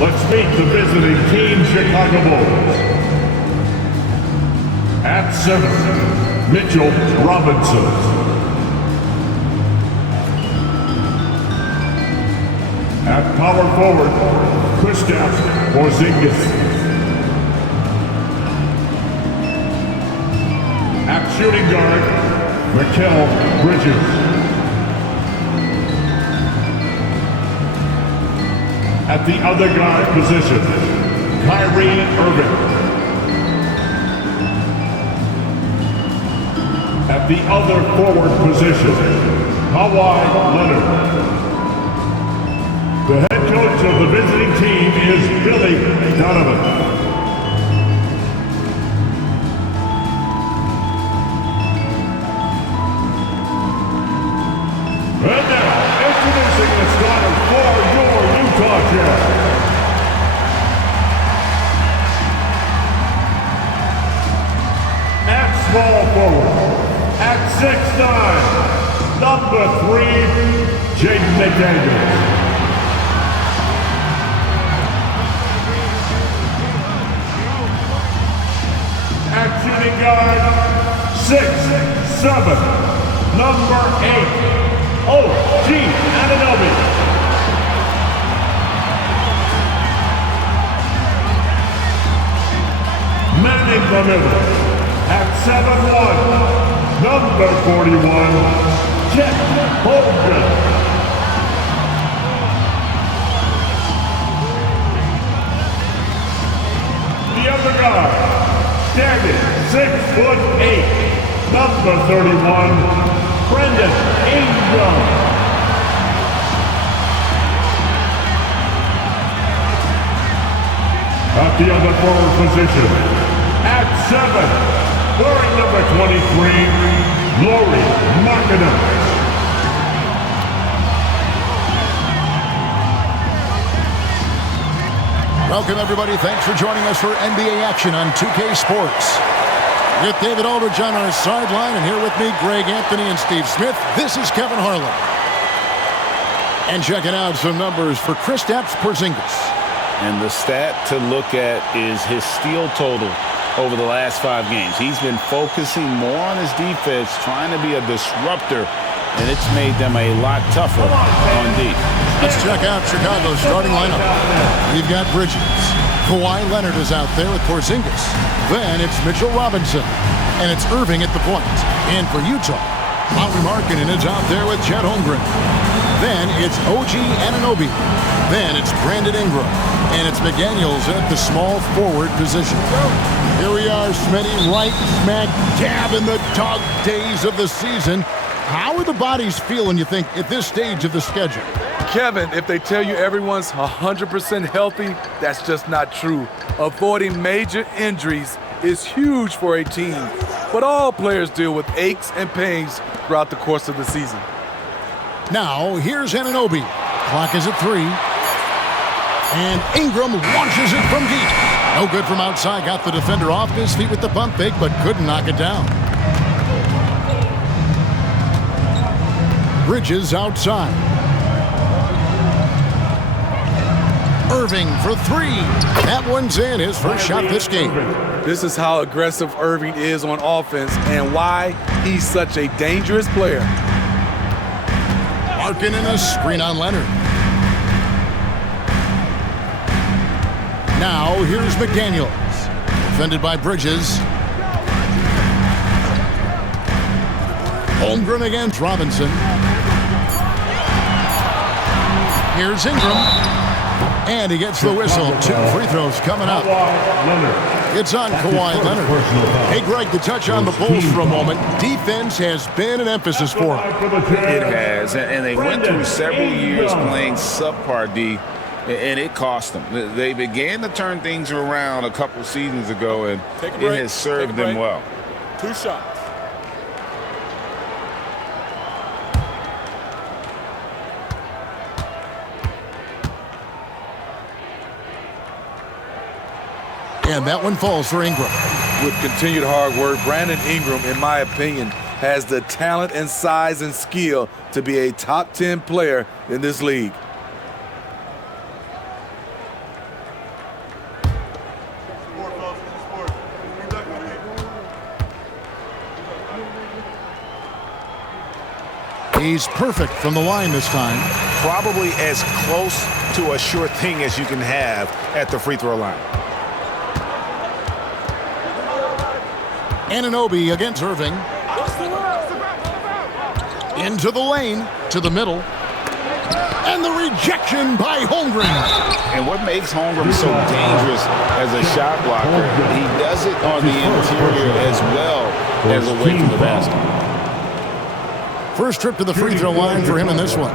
Let's meet the visiting team, Chicago Bulls. At 7, Mitchell Robinson. At power forward, Kristaps Porzingis. At shooting guard, Mikal Bridges. At the other guard position, Kyrie Irving. At the other forward position, Kawhi Leonard. The head coach of the visiting team is Billy Donovan. And now, introducing the starter for your Utah Jazz. At small forward, at 6'9", number 3, Jaden McDaniels. At shooting guard, 6'7", number 8, IGNBA. Manning the middle, at 7'1", number 41, Chet Holmgren. The other guard, standing 6'8", number 31, Brandon Ingram. At the other forward position, at 7, wearing number 23, Lauri Markkanen. Welcome, everybody. Thanks for joining us for NBA action on 2K Sports. With David Aldridge on our sideline, and here with me, Greg Anthony and Steve Smith. This is Kevin Harlan. And checking out some numbers for Kristaps Porzingis. And the stat to look at is his steal total over the last 5 games. He's been focusing more on his defense, trying to be a disruptor, and it's made them a lot tougher on D. Let's check out Chicago's starting lineup. We've got Bridges. Kawhi Leonard is out there with Porzingis. Then it's Mitchell Robinson. And it's Irving at the point. And for Utah, Lauri Markkanen is out there with Chet Holmgren. Then it's IGNBA. Then it's Brandon Ingram. And it's McDaniels at the small forward position. Here we are, Smitty, right smack dab in the dog days of the season. How are the bodies feeling, you think, at this stage of the schedule? Kevin, if they tell you everyone's 100% healthy, that's just not true. Avoiding major injuries is huge for a team, but all players deal with aches and pains throughout the course of the season. Now, here's Anunoby. Clock is at 3. And Ingram launches it from deep. No good from outside. Got the defender off his feet with the pump fake, but couldn't knock it down. Bridges outside. Irving for 3. That one's in, his first shot this game. This is how aggressive Irving is on offense and why he's such a dangerous player. Markkanen a screen on Leonard. Now here's McDaniels. Defended by Bridges. Holmgren against Robinson. Here's Ingram. And he gets the whistle. 2 free throws coming up. It's on Kawhi Leonard. Hey, Greg, to touch on the Bulls for a moment, defense has been an emphasis for them. It has, and they went through several years playing subpar D, and it cost them. They began to turn things around a couple seasons ago, and it has served them well. 2 shots. And that one falls for Ingram. With continued hard work, Brandon Ingram, in my opinion, has the talent and size and skill to be a top 10 player in this league. He's perfect from the line this time. Probably as close to a sure thing as you can have at the free throw line. Anunoby against Irving. Into the lane, to the middle. And the rejection by Holmgren. And what makes Holmgren so dangerous as a shot blocker, he does it on the interior as well as away from the basket. First trip to the free throw line for him in this one.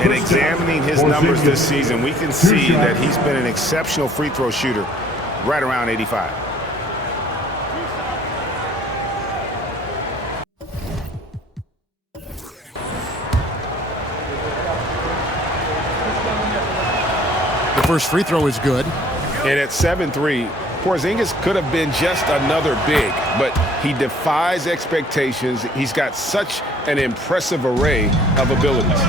And examining his numbers this season, we can see that he's been an exceptional free throw shooter, right around 85. The first free throw is good. And at 7-3, Porzingis could have been just another big, but he defies expectations. He's got such an impressive array of abilities.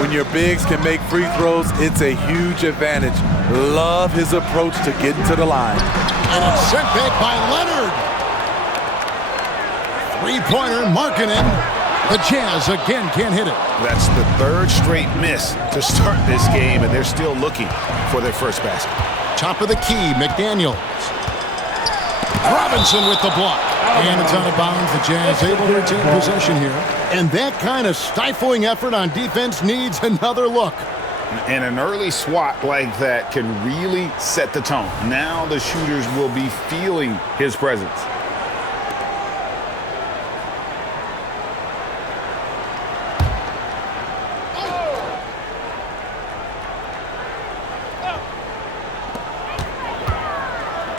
When your bigs can make free throws, it's a huge advantage. Love his approach to getting to the line. And it's sent back by Leonard. Three-pointer, Markkanen. The Jazz again can't hit it. That's the third straight miss to start this game, and they're still looking for their first basket. Top of the key, McDaniels. Robinson with the block. And it's out of bounds. The Jazz able to retain possession here. And that kind of stifling effort on defense needs another look. And an early swat like that can really set the tone. Now the shooters will be feeling his presence.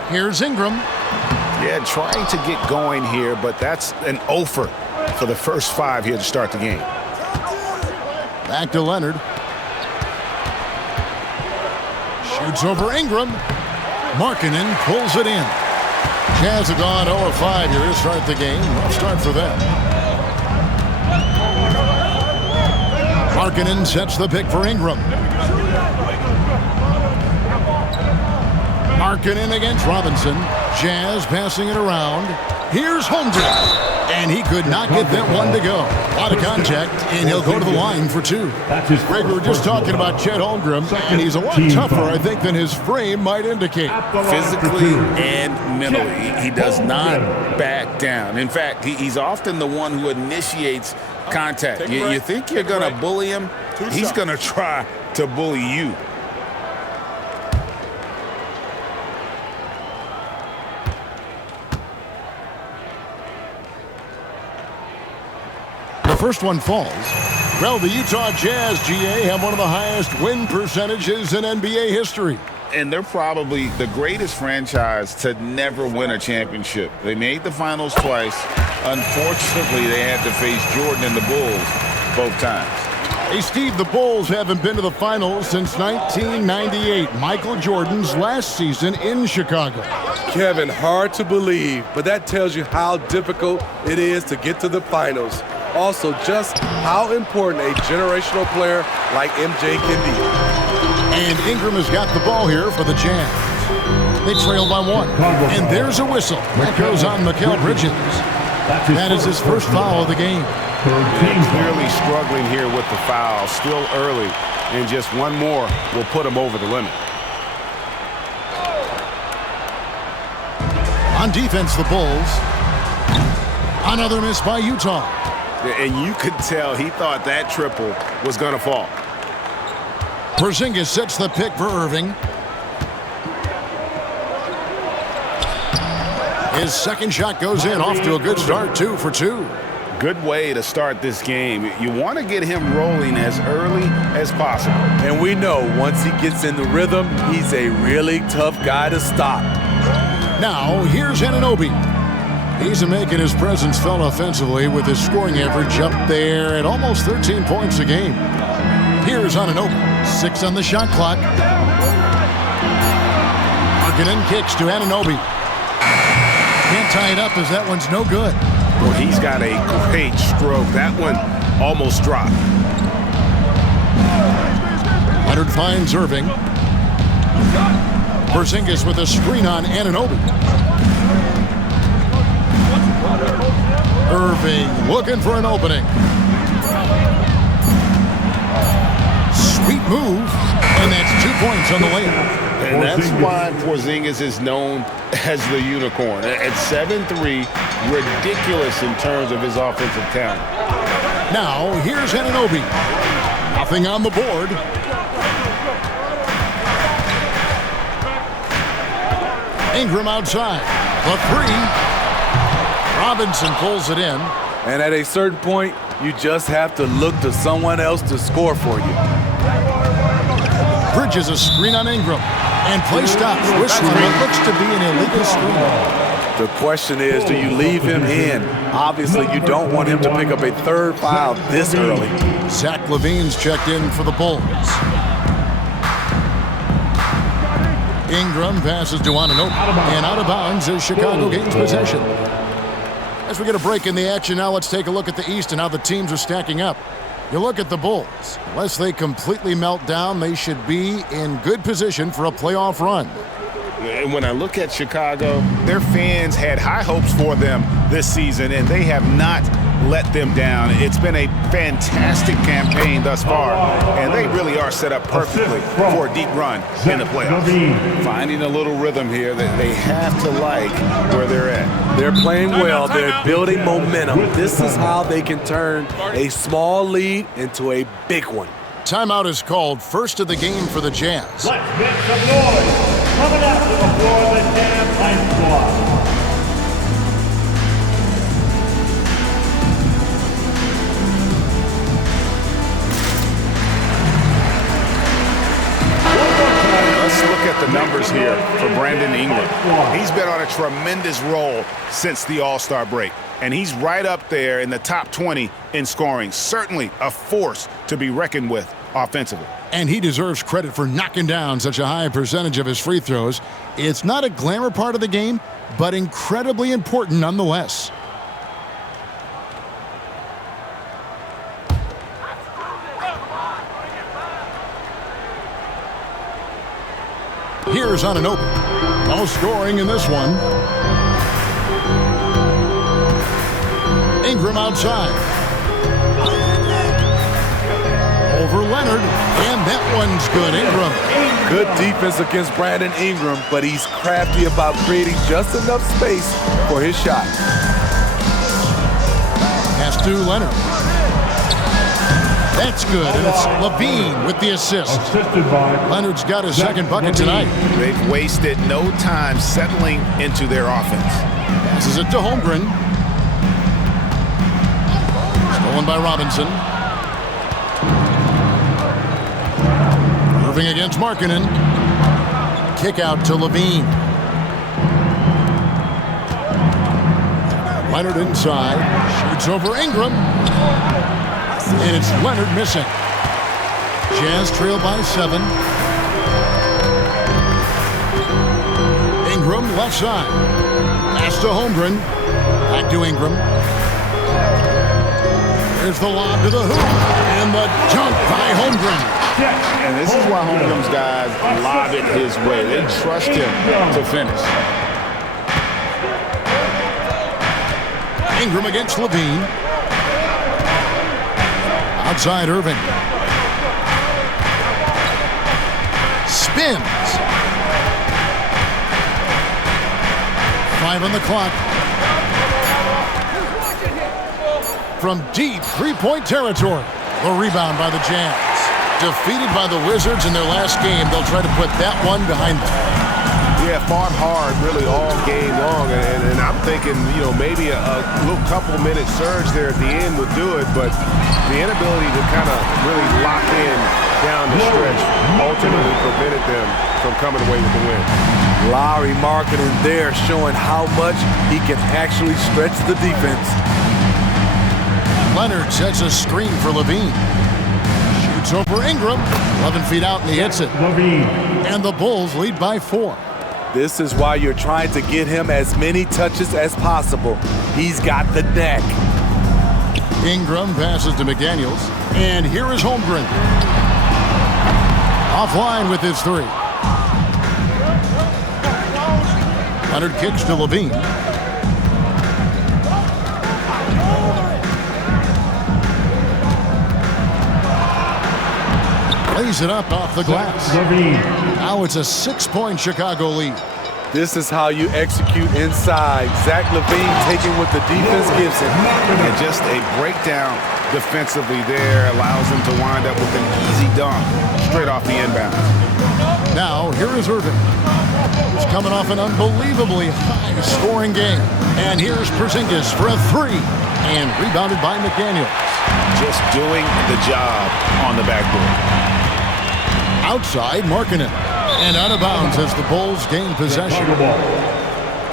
Here's Ingram. Yeah, trying to get going here, but that's an offer for the first 5 here to start the game. Back to Leonard. Shoots over Ingram. Markkanen pulls it in. Jazz have gone 0 of 5 here to start the game. Rough start for them. Markkanen sets the pick for Ingram. Markkanen against Robinson. Jazz passing it around. Here's Holmgren. And he could not get that one to go. A lot of contact, and he'll go to the line for 2. Greg, we were just talking about Chet Holmgren, and he's a lot tougher, I think, than his frame might indicate. Physically and mentally, he does not back down. In fact, he's often the one who initiates contact. You think you're going to bully him? He's going to try to bully you. The first one falls. Well, the Utah Jazz, GA, have one of the highest win percentages in NBA history. And they're probably the greatest franchise to never win a championship. They made the finals twice. Unfortunately, they had to face Jordan and the Bulls both times. Hey, Steve, the Bulls haven't been to the finals since 1998, Michael Jordan's last season in Chicago. Kevin, hard to believe, but that tells you how difficult it is to get to the finals. Also, just how important a generational player like MJ can be. And Ingram has got the ball here for the Jazz. They trail by 1. And there's a whistle. That goes on Mikal Bridges. That is his first foul of the game. Clearly struggling here with the foul. Still early. And just one more will put him over the limit. On defense, the Bulls. Another miss by Utah. And you could tell he thought that triple was going to fall. Porzingis sets the pick for Irving. His second shot goes in, off to a good start, 2 for 2. Good way to start this game. You want to get him rolling as early as possible. And we know once he gets in the rhythm, he's a really tough guy to stop. Now, here's Anunoby. He's making his presence felt offensively with his scoring average up there at almost 13 points a game. Here's Anunoby. 6 on the shot clock. Markkanen kicks to Anunoby. Can't tie it up as that one's no good. Well, he's got a great stroke. That one almost dropped. Leonard finds Irving. Porzingis with a screen on Anunoby. Irving looking for an opening. move, and that's 2 points on the layup. And that's why Porzingis is known as the unicorn. At 7'3", ridiculous in terms of his offensive talent. Now, here's Anunoby. Nothing on the board. Ingram outside. The three. Robinson pulls it in. And at a certain point, you just have to look to someone else to score for you. Bridges a screen on Ingram. And play stops, whistling what looks to be an illegal screen. The question is, do you leave him in? Obviously, you don't want him to pick up a third foul this early. Zach LaVine's checked in for the Bulls. Ingram passes to Anunoby. And out of bounds as Chicago gains possession. As we get a break in the action, now let's take a look at the East and how the teams are stacking up. You look at the Bulls. Unless they completely melt down, they should be in good position for a playoff run. And when I look at Chicago, their fans had high hopes for them this season, and they have not let them down. It's been a fantastic campaign thus far, and they really are set up perfectly for a deep run in the playoffs. Finding a little rhythm here that they have to like where they're at. They're playing well. They're building momentum. This is how they can turn a small lead into a big one. Timeout is called. First of the game for the Jazz. Let's make some noise. Coming out to the floor, the Jazz Life Squad. Let's look at the numbers here for Brandon Ingram. He's been on a tremendous roll since the All-Star break, and he's right up there in the top 20 in scoring. Certainly a force to be reckoned with offensively. And he deserves credit for knocking down such a high percentage of his free throws. It's not a glamour part of the game, but incredibly important nonetheless. Here's Anunoby. No scoring in this one. Ingram outside. Over Leonard, and that one's good. Ingram. Good defense against Brandon Ingram, but he's crafty about creating just enough space for his shot. Pass to Leonard. That's good, and it's LaVine with the assist. Leonard's got his second bucket tonight. They've wasted no time settling into their offense. Passes it to Holmgren. Stolen by Robinson. Irving against Markkanen. Kick out to LaVine. Leonard inside. Shoots over Ingram. And it's Leonard missing. Jazz trail by 7. Ingram left side. Pass to Holmgren. Back to Ingram. There's the lob to the hoop. And the dunk by Holmgren. And this is why Holmgren's guys lob it his way. They trust him to finish. Ingram against LaVine. Outside Irving. Spins. 5 on the clock. From deep three-point territory. The rebound by the Jazz. Defeated by the Wizards in their last game, they'll try to put that one behind them. Yeah, fought hard really all game long, and I'm thinking, maybe a little couple-minute surge there at the end would do it, but the inability to kind of really lock in down the stretch ultimately prevented them from coming away with the win. Lowry Markkanen there showing how much he can actually stretch the defense. Leonard sets a screen for LaVine. Shoots over Ingram. 11 feet out, and he hits it. And the Bulls lead by 4. This is why you're trying to get him as many touches as possible. He's got the neck. Ingram passes to McDaniels. And here is Holmgren. Offline with his 3. Leonard kicks to LaVine. Lays it up off the glass. Levine. Now it's a 6-point Chicago lead. This is how you execute inside. Zach LaVine taking what the defense gives him. And just a breakdown defensively there allows him to wind up with an easy dunk straight off the inbound. Now, here is Irving. He's coming off an unbelievably high-scoring game. And here's Porzingis for a three. And rebounded by McDaniels. Just doing the job on the backboard. Outside, Markkanen. And out of bounds as the Bulls gain possession.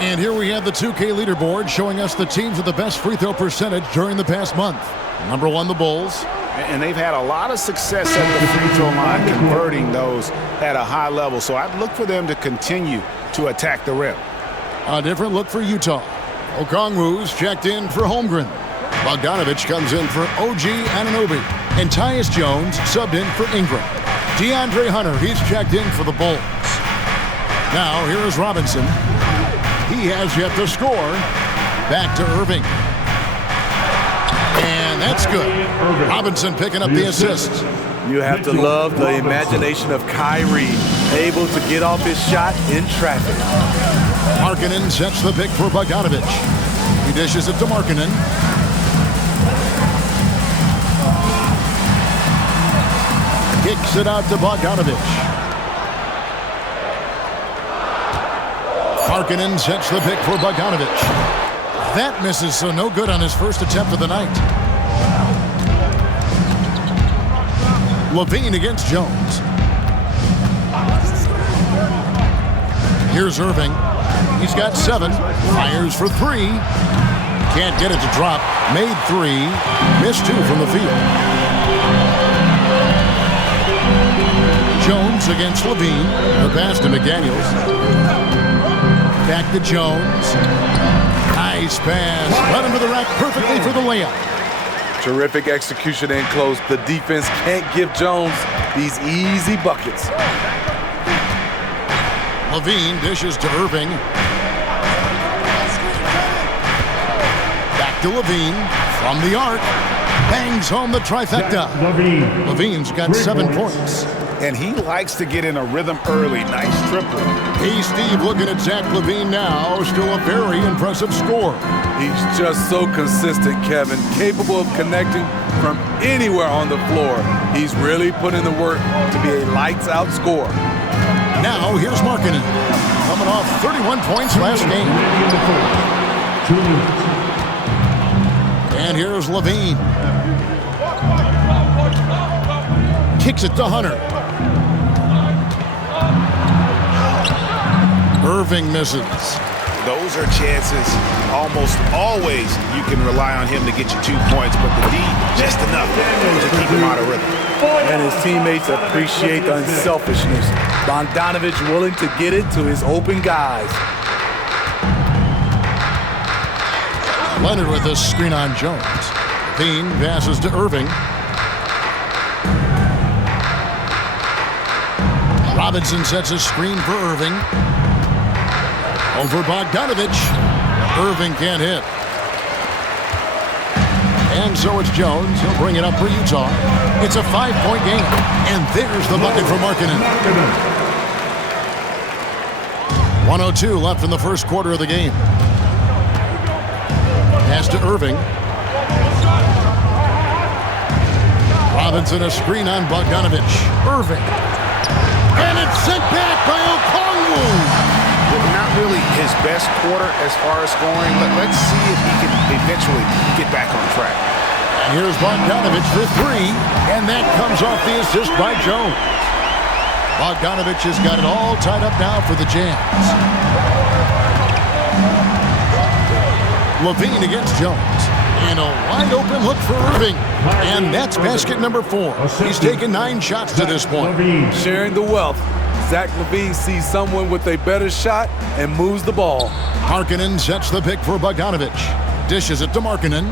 And here we have the 2K leaderboard showing us the teams with the best free throw percentage during the past month. Number 1, the Bulls. And they've had a lot of success at the free throw line converting those at a high level. So I'd look for them to continue to attack the rim. A different look for Utah. Okongwu's checked in for Holmgren. Bogdanovich comes in for OG Anunoby. And Tyus Jones subbed in for Ingram. DeAndre Hunter, he's checked in for the Bulls. Now, here is Robinson. He has yet to score. Back to Irving. And that's good. Robinson picking up the assist. You have to love the imagination of Kyrie, able to get off his shot in traffic. Markkanen sets the pick for Bogdanovich. He dishes it to Markkanen. Kicks it out to Bogdanovich. Markkanen sets the pick for Bogdanovich. That misses, so no good on his first attempt of the night. Levine against Jones. Here's Irving. He's got 7. Fires for 3. Can't get it to drop. Made 3. Missed 2 from the field. Jones against Levine. The pass to McDaniels. Back to Jones. Nice pass. Led him to the rack perfectly for the layup. Terrific execution in close. The defense can't give Jones these easy buckets. Levine dishes to Irving. Back to Levine. From the arc. Bangs home the trifecta. Levine's got 7 points. And he likes to get in a rhythm early. Nice triple. Hey, Steve, looking at Zach LaVine now. Still a very impressive score. He's just so consistent, Kevin. Capable of connecting from anywhere on the floor. He's really put in the work to be a lights-out scorer. Now, here's Markkanen. Coming off 31 points last game. 2 minutes. And here's Levine. Kicks it to Hunter. Irving misses. Those are chances almost always you can rely on him to get you 2 points, but the D, just enough to keep him out of rhythm. And his teammates appreciate the unselfishness. Bogdanovich willing to get it to his open guys. Leonard with a screen on Jones. Levine passes to Irving. Robinson sets a screen for Irving. Over Bogdanovich. Irving can't hit. And so it's Jones. He'll bring it up for Utah. It's a 5-point game. And there's the bucket for Markkanen. 1:02 left in the first quarter of the game. Pass to Irving. Robinson a screen on Bogdanovich. Irving. And it's sent back by Okongwu. Not really his best quarter as far as scoring, but let's see if he can eventually get back on track. And here's Bogdanovich for 3, and that comes off the assist by Jones. Bogdanovich has got it all tied up now for the Jazz. Levine against Jones. And a wide open look for Irving. And that's basket number 4. He's taken 9 shots to this point. Sharing the wealth. Zach LaVine sees someone with a better shot and moves the ball. Markkanen sets the pick for Bogdanovich. Dishes it to Markkanen.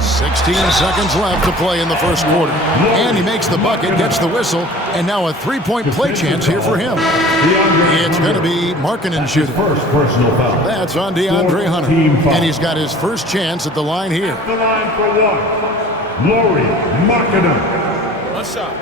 16 seconds left to play in the first quarter. And he makes the bucket, gets the whistle, and now a 3-point play chance here for him. It's going to be Markkanen shooting. First personal foul. That's on DeAndre Hunter. And he's got his first chance at the line here. The line for 1. Laurie Markkinen. A shot.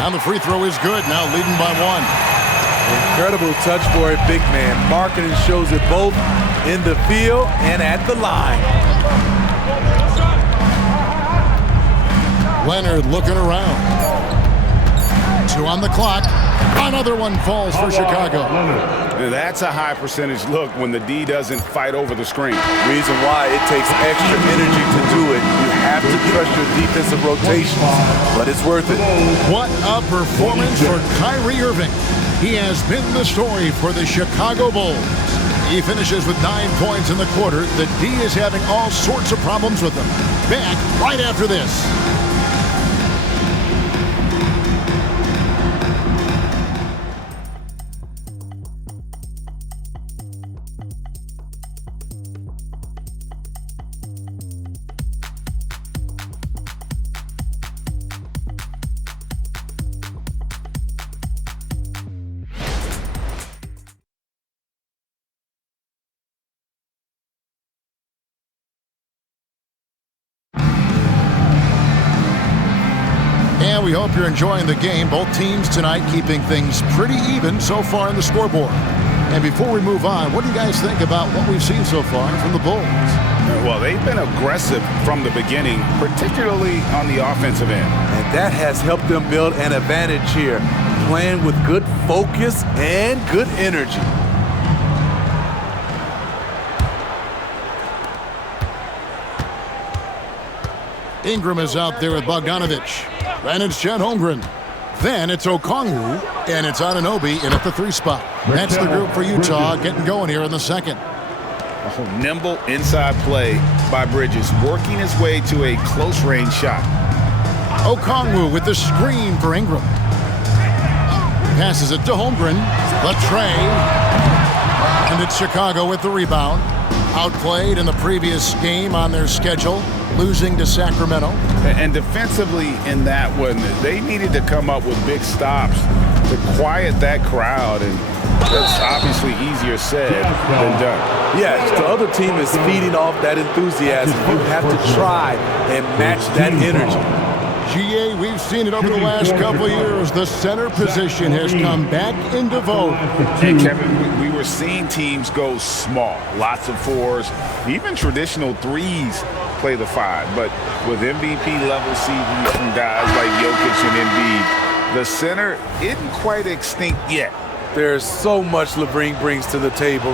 And the free throw is good, now leading by 1. Incredible touch for a big man. Markkinen shows it both in the field and at the line. Leonard looking around. 2 on the clock. Another one falls for Chicago. That's a high percentage look when the D doesn't fight over the screen. Reason why it takes extra energy to do it. You have to trust your defensive rotations, but it's worth it. What a performance for Kyrie Irving. He has been the story for the Chicago Bulls. He finishes with 9 points in the quarter. The D is having all sorts of problems with him. Back right after this. And we hope you're enjoying the game. Both teams tonight keeping things pretty even so far in the scoreboard. And before we move on, what do you guys think about what we've seen so far from the Bulls? Well, they've been aggressive from the beginning, particularly on the offensive end. And that has helped them build an advantage here, playing with good focus and good energy. Ingram is out there with Bogdanovich. Then it's Chet Holmgren. Then it's Okongwu, and it's Anunoby in at the 3 spot. That's the group for Utah getting going here in the second. Oh, nimble inside play by Bridges, working his way to a close-range shot. Okongwu with the screen for Ingram. Passes it to Holmgren. The tray. And it's Chicago with the rebound. Outplayed in the previous game on their schedule, losing to Sacramento. And defensively in that one, they needed to come up with big stops to quiet that crowd, and that's obviously easier said than done. Yes, the other team is feeding off that enthusiasm. You have to try and match that energy. GA, we've seen it over the last couple of years. The center position has come back into vogue. And Kevin, we were seeing teams go small, lots of 4s, even traditional 3s play the 5. But with MVP-level seasons from guys like Jokic and Embiid, the center isn't quite extinct yet. There's so much LeBron brings to the table.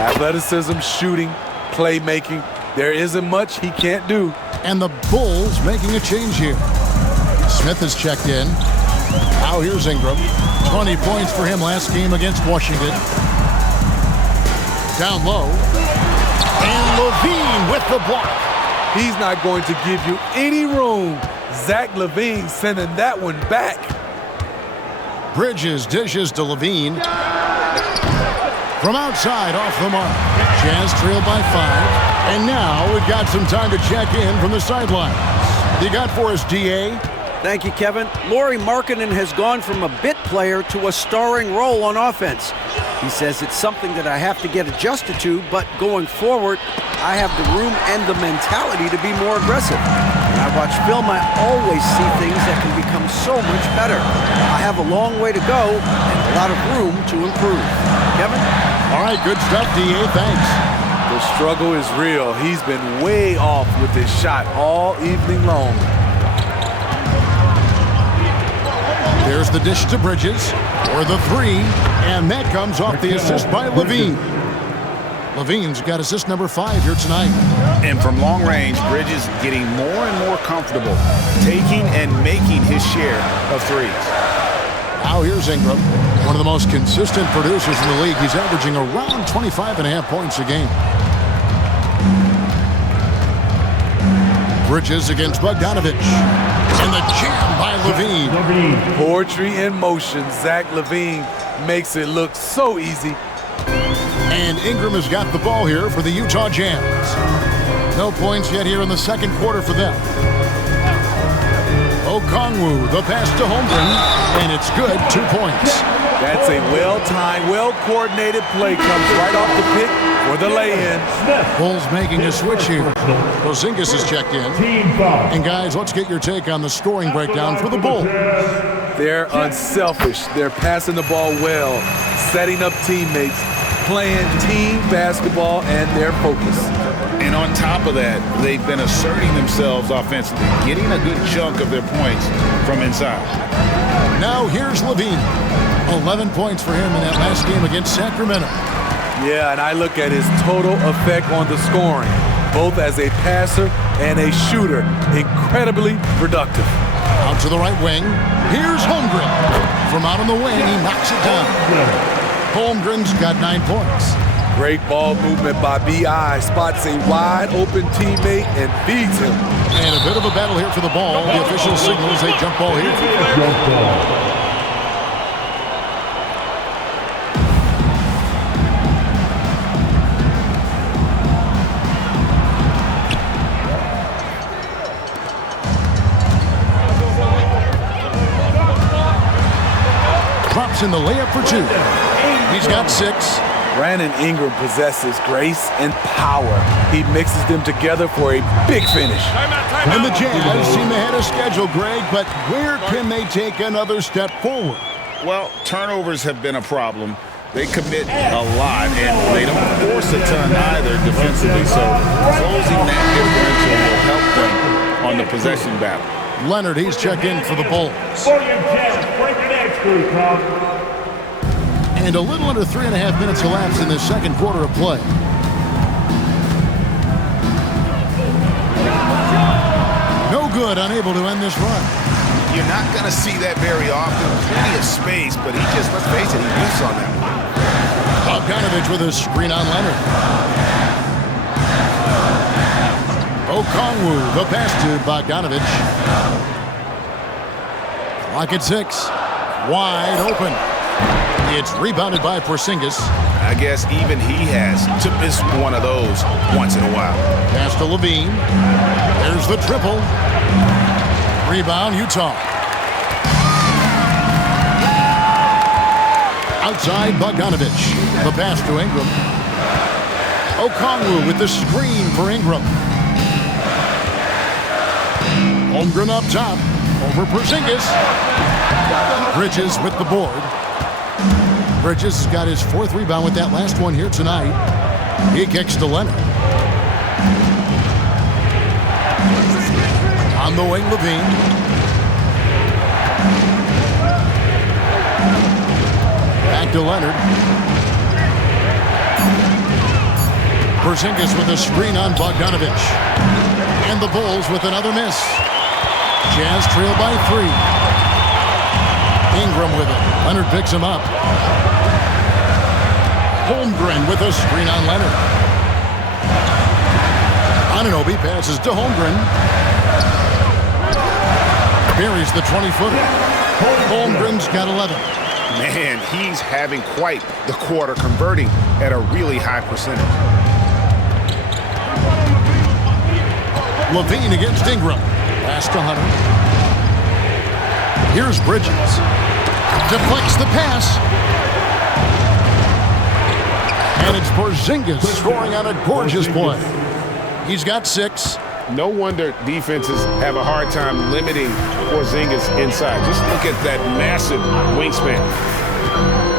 Athleticism, shooting, playmaking. There isn't much he can't do. And the Bulls making a change here. Smith has checked in. Now here's Ingram. 20 points for him last game against Washington. Down low. And LaVine with the block. He's not going to give you any room. Zach LaVine sending that one back. Bridges dishes to LaVine. From outside, off the mark. Jazz trailed by 5. And now we've got some time to check in from the sidelines. You got for us, DA? Thank you, Kevin. Laurie Markkinen has gone from a bit player to a starring role on offense. He says it's something that I have to get adjusted to, but going forward, I have the room and the mentality to be more aggressive. When I watch film, I always see things that can become so much better. I have a long way to go and a lot of room to improve. Kevin? All right, good stuff, DA. Thanks. The struggle is real. He's been way off with his shot all evening long. There's the dish to Bridges for the 3, and that comes off the assist by LaVine. LaVine's got assist number 5 here tonight. And from long range, Bridges getting more and more comfortable, taking and making his share of 3s. Now here's Ingram, one of the most consistent producers in the league. He's averaging around 25.5 points a game. Bridges against Bogdanovich. And the jam by LaVine. Poetry in motion. Zach LaVine makes it look so easy. And Ingram has got the ball here for the Utah Jazz. No points yet here in the second quarter for them. Okongwu, the pass to Holmgren, and it's good, 2 points. That's a well-timed, well-coordinated play. Comes right off the pick for the lay-in. Bulls making a switch here. Porzingis is checked in. And guys, let's get your take on the scoring breakdown for the Bulls. They're unselfish. They're passing the ball well, setting up teammates, playing team basketball, and they're focused. And on top of that, they've been asserting themselves offensively, getting a good chunk of their points from inside. Now here's Levine. 11 points for him in that last game against Sacramento. Yeah, and I look at his total effect on the scoring, both as a passer and a shooter. Incredibly productive. Out to the right wing. Here's Holmgren. From out on the wing, he knocks it down. Holmgren's got 9 points. Great ball movement by B.I. Spots a wide-open teammate and feeds him. And a bit of a battle here for the ball. The official signals a jump ball here. Jump ball. Drops in the layup for 2. He's got 6. Brandon Ingram possesses grace and power. He mixes them together for a big finish. And the Jazz seem ahead of schedule, Greg, but where can they take another step forward? Well, turnovers have been a problem. They commit a lot, and they don't force a ton either defensively, so closing that differential will help them on the possession battle. Leonard, he's checked in for the Bulls. And a little under 3.5 minutes elapsed in the second quarter of play. No good, unable to end this run. You're not going to see that very often. Plenty of space, but he just, let's face it, he missed on that one. Bogdanovich with a screen on Leonard. Okongwu, the pass to Bogdanovich. Clock at 6. Wide open. It's rebounded by Porzingis. I guess even he has to miss one of those once in a while. Pass to Levine. There's the triple. Rebound, Utah. Outside, Bogdanovich. The pass to Ingram. Okongwu with the screen for Ingram. Holmgren up top. Over Porzingis. Bridges with the board. Bridges has got his 4th rebound with that last one here tonight. He kicks to Leonard. On the wing, Levine. Back to Leonard. Porzingis with a screen on Bogdanovich. And the Bulls with another miss. Jazz trail by 3. Ingram with it. Leonard picks him up. Holmgren with a screen on Leonard. Anunoby passes to Holmgren. Buries the 20-footer. Holmgren's got 11. Man, he's having quite the quarter, converting at a really high percentage. Levine against Ingram. Pass to Hunter. Here's Bridges. Deflects the pass. And it's Porzingis scoring on a gorgeous play. He's got 6. No wonder defenses have a hard time limiting Porzingis inside. Just look at that massive wingspan.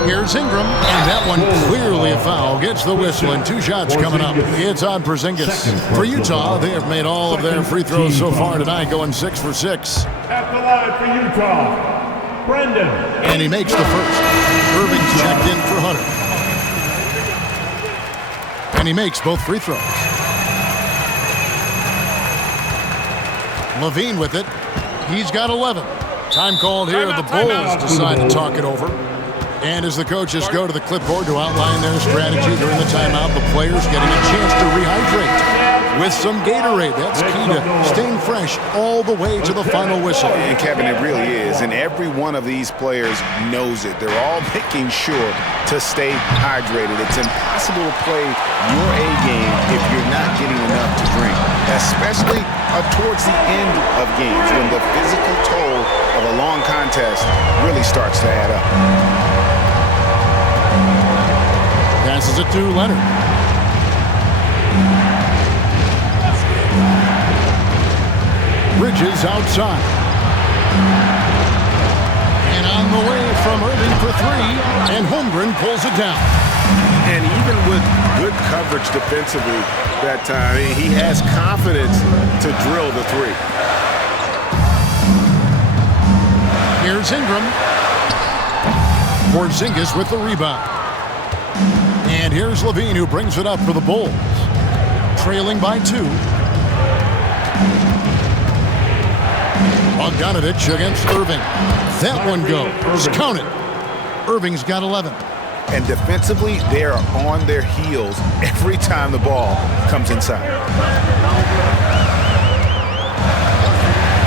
Here's Ingram, and that one clearly a foul. Gets the whistle, and 2 shots coming up. It's on Porzingis. For Utah, they have made all of their free throws so far tonight, going 6 for 6. At the line for Utah, Brendan. And he makes the first. Irving's checked in for Hunter. And he makes both free throws. Levine with it. He's got 11. Time called here. The Bulls decide to talk it over. And as the coaches go to the clipboard to outline their strategy during the timeout, the players getting a chance to rehydrate. with some Gatorade. That's key to staying fresh all the way to the final whistle. And Kevin, it really is. And every one of these players knows it. They're all making sure to stay hydrated. It's impossible to play your A game if you're not getting enough to drink, especially towards the end of games when the physical toll of a long contest really starts to add up. Passes it to Leonard. Bridges outside. And on the way from Irving for three, and Holmgren pulls it down. And even with good coverage defensively that time, he has confidence to drill the three. Here's Ingram. Porzingis with the rebound. And here's Levine, who brings it up for the Bulls. Trailing by 2. Bogdanovich against Irving. That one goes. Count it. Irving's got 11. And defensively, they are on their heels every time the ball comes inside.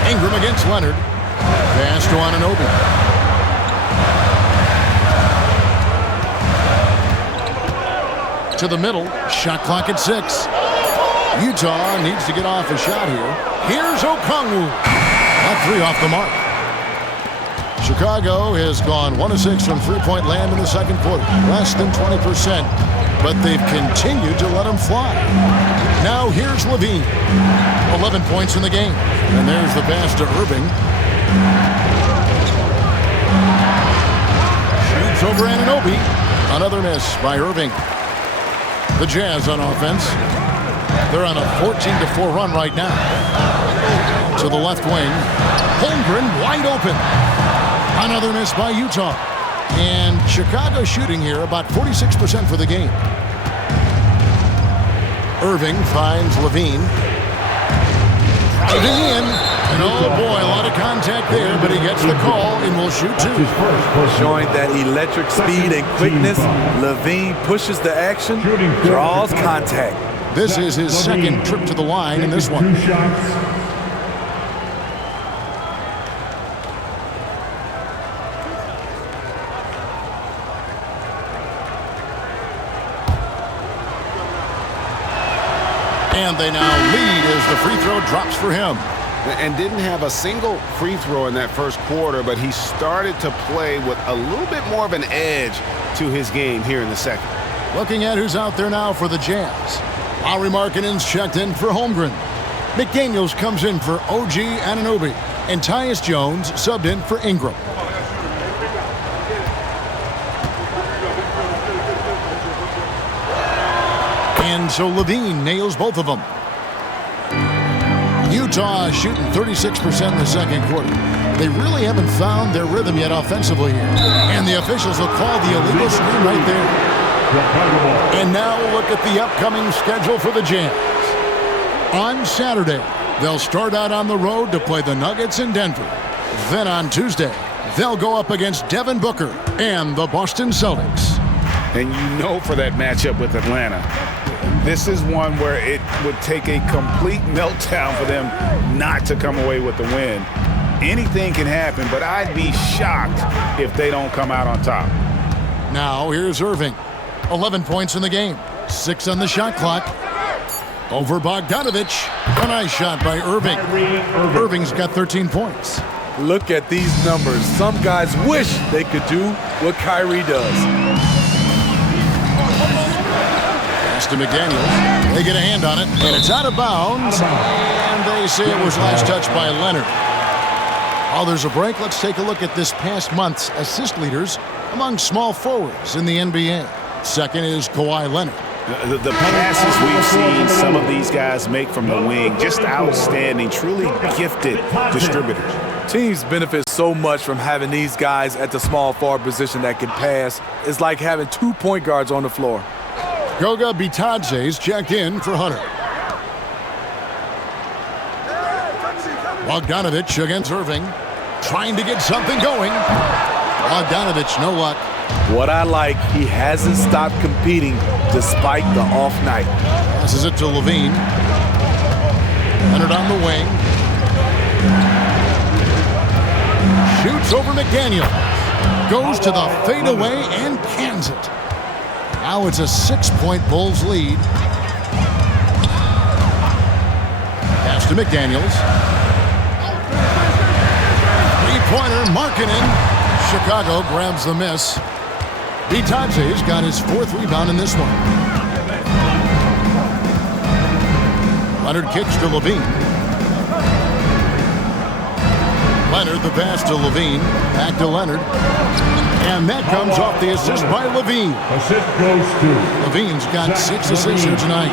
Ingram against Leonard. Pass to Anunoby. To the middle. Shot clock at 6. Utah needs to get off a shot here. Here's Okongwu. That 3 off the mark. Chicago has gone 1 of 6 from three-point land in the second quarter. Less than 20%. But they've continued to let them fly. Now here's Levine. 11 points in the game. And there's the pass to Irving. Shoots over Anunoby. Another miss by Irving. The Jazz on offense. They're on a 14-4 run right now. To the left wing. Holmgren wide open. Another miss by Utah. And Chicago shooting here about 46% for the game. Irving finds Levine. Driving in. And oh boy, a lot of contact there, but he gets the call and will shoot 2. Showing that electric speed and quickness, Levine pushes the action, draws contact. This is his second trip to the line in this one. 2 shots. And they now lead as the free throw drops for him. And didn't have a single free throw in that first quarter, but he started to play with a little bit more of an edge to his game here in the second. Looking at who's out there now for the Jazz. Lauri Markkanen's checked in for Holmgren. McDaniels comes in for OG Anunoby. And Tyus Jones subbed in for Ingram. And so Levine nails both of them. Utah shooting 36% in the second quarter. They really haven't found their rhythm yet offensively here. And the officials will call the illegal screen right there. And now we'll look at the upcoming schedule for the Jazz. On Saturday, they'll start out on the road to play the Nuggets in Denver. Then on Tuesday, they'll go up against Devin Booker and the Boston Celtics. And you know for that matchup with Atlanta, this is one where it would take a complete meltdown for them not to come away with the win. Anything can happen, but I'd be shocked if they don't come out on top. Now here's Irving. 11 points in the game. 6 on the shot clock. Over Bogdanovich. A nice shot by Irving. Irving's got 13 points. Look at these numbers. Some guys wish they could do what Kyrie does. To McDaniels. They get a hand on it, and it's out of bounds. And they say it was last touched by Leonard. While there's a break, let's take a look at this past month's assist leaders among small forwards in the NBA. Second is Kawhi Leonard. The passes we've seen some of these guys make from the wing, just outstanding, truly gifted distributors. Teams benefit so much from having these guys at the small forward position that can pass. It's like having 2 point guards on the floor. Goga Bitadze's checked in for Hunter. Bogdanovich against Irving. Trying to get something going. Bogdanovich, no luck. What I like, he hasn't stopped competing despite the off night. Passes it to Levine. Leonard on the wing. Shoots over McDaniel. Goes to the fadeaway and cans it. Now it's a 6-point Bulls lead. Pass to McDaniels. Three-pointer, Markkanen. Chicago grabs the miss. Bitadze's got his 4th rebound in this one. Leonard kicks to Levine. Leonard, the pass to Levine. Back to Leonard. And that comes off the assist by Levine. Assist goes to Levine's got 6 assists here tonight.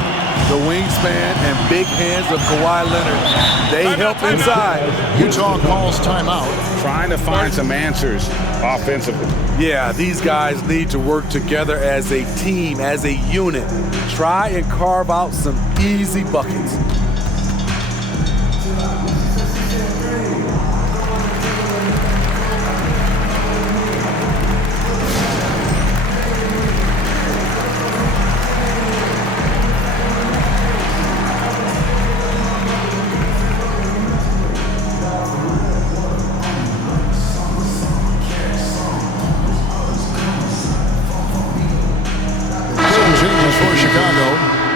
The wingspan and big hands of Kawhi Leonard. They help inside. Utah calls timeout. Trying to find some answers offensively. Yeah, these guys need to work together as a team, as a unit. Try and carve out some easy buckets.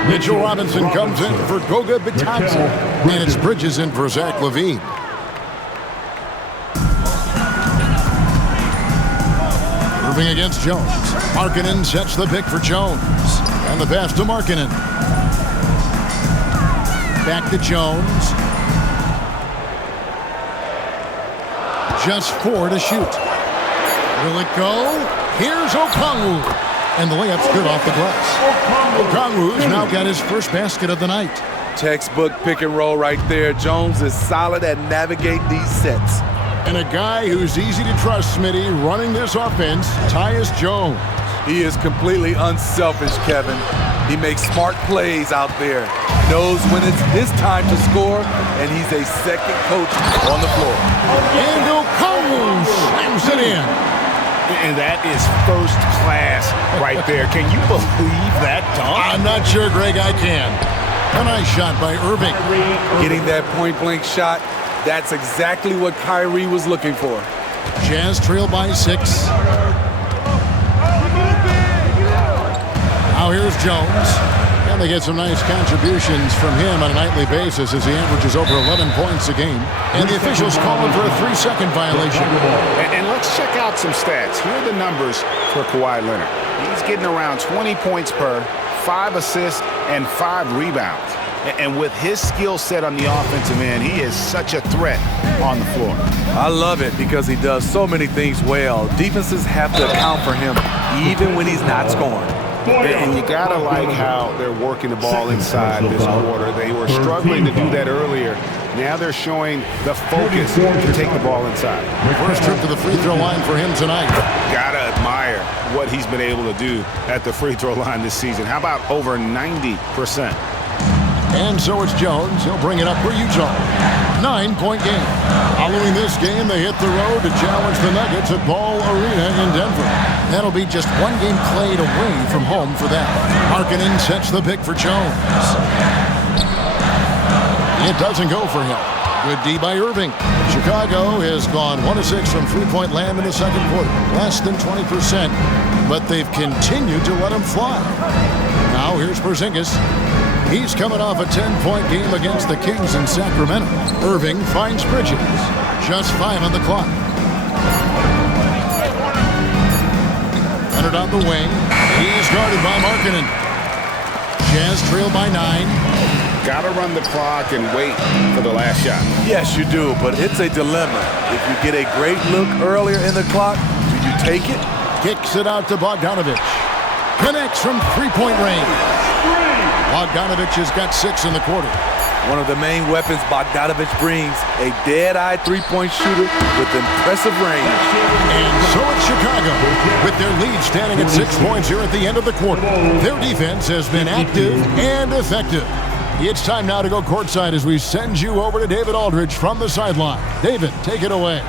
Mitchell Robinson comes in for Goga Bitadze. And it's Bridges in for Zach LaVine. Irving against Jones. Markkanen sets the pick for Jones. And the pass to Markkanen. Back to Jones. Just 4 to shoot. Will it go? Here's Okongwu. And the layup's good off the glass. Okongwu's now got his first basket of the night. Textbook pick and roll right there. Jones is solid at navigating these sets. And a guy who's easy to trust, Smitty, running this offense, Tyus Jones. He is completely unselfish, Kevin. He makes smart plays out there. Knows when it's his time to score, and he's a second coach on the floor. And Okongwu slams it in. And that is first class right there. Can you believe that dunk? I'm not sure, Greg, I can. A nice shot by Irving. Getting that point-blank shot, that's exactly what Kyrie was looking for. Jazz trail by 6. Now here's Jones. And they get some nice contributions from him on a nightly basis as he averages over 11 points a game. And the officials call him for a 3-second violation. And let's check out some stats. Here are the numbers for Kawhi Leonard. He's getting around 20 points per, 5 assists, and 5 rebounds. And with his skill set on the offensive end, he is such a threat on the floor. I love it because he does so many things well. Defenses have to account for him even when he's not scoring. And you gotta like how they're working the ball inside this quarter. They were struggling to do that earlier. Now they're showing the focus to take the ball inside. First trip to the free throw line for him tonight. Gotta admire what he's been able to do at the free throw line this season. How about over 90%? And so it's Jones. He'll bring it up for Utah. 9-point game. Following this game, they hit the road to challenge the Nuggets at Ball Arena in Denver. That'll be just 1 game played away from home for them. Markkanen sets the pick for Jones. It doesn't go for him. Good D by Irving. Chicago has gone 1 of 6 from three-point land in the second quarter. Less than 20%. But they've continued to let him fly. Now here's Porzingis. He's coming off a 10-point game against the Kings in Sacramento. Irving finds Bridges. Just 5 on the clock. Leonard on the wing. He's guarded by Markkanen. Jazz trail by 9. Gotta run the clock and wait for the last shot. Yes, you do, but it's a dilemma. If you get a great look earlier in the clock, do you take it? Kicks it out to Bogdanovich. Connects from three-point range. Bogdanovich has got 6 in the quarter. One of the main weapons Bogdanovich brings, a dead-eye three-point shooter with impressive range. And so it's Chicago, with their lead standing at 6 points here at the end of the quarter. Their defense has been active and effective. It's time now to go courtside as we send you over to David Aldridge from the sideline. David, take it away.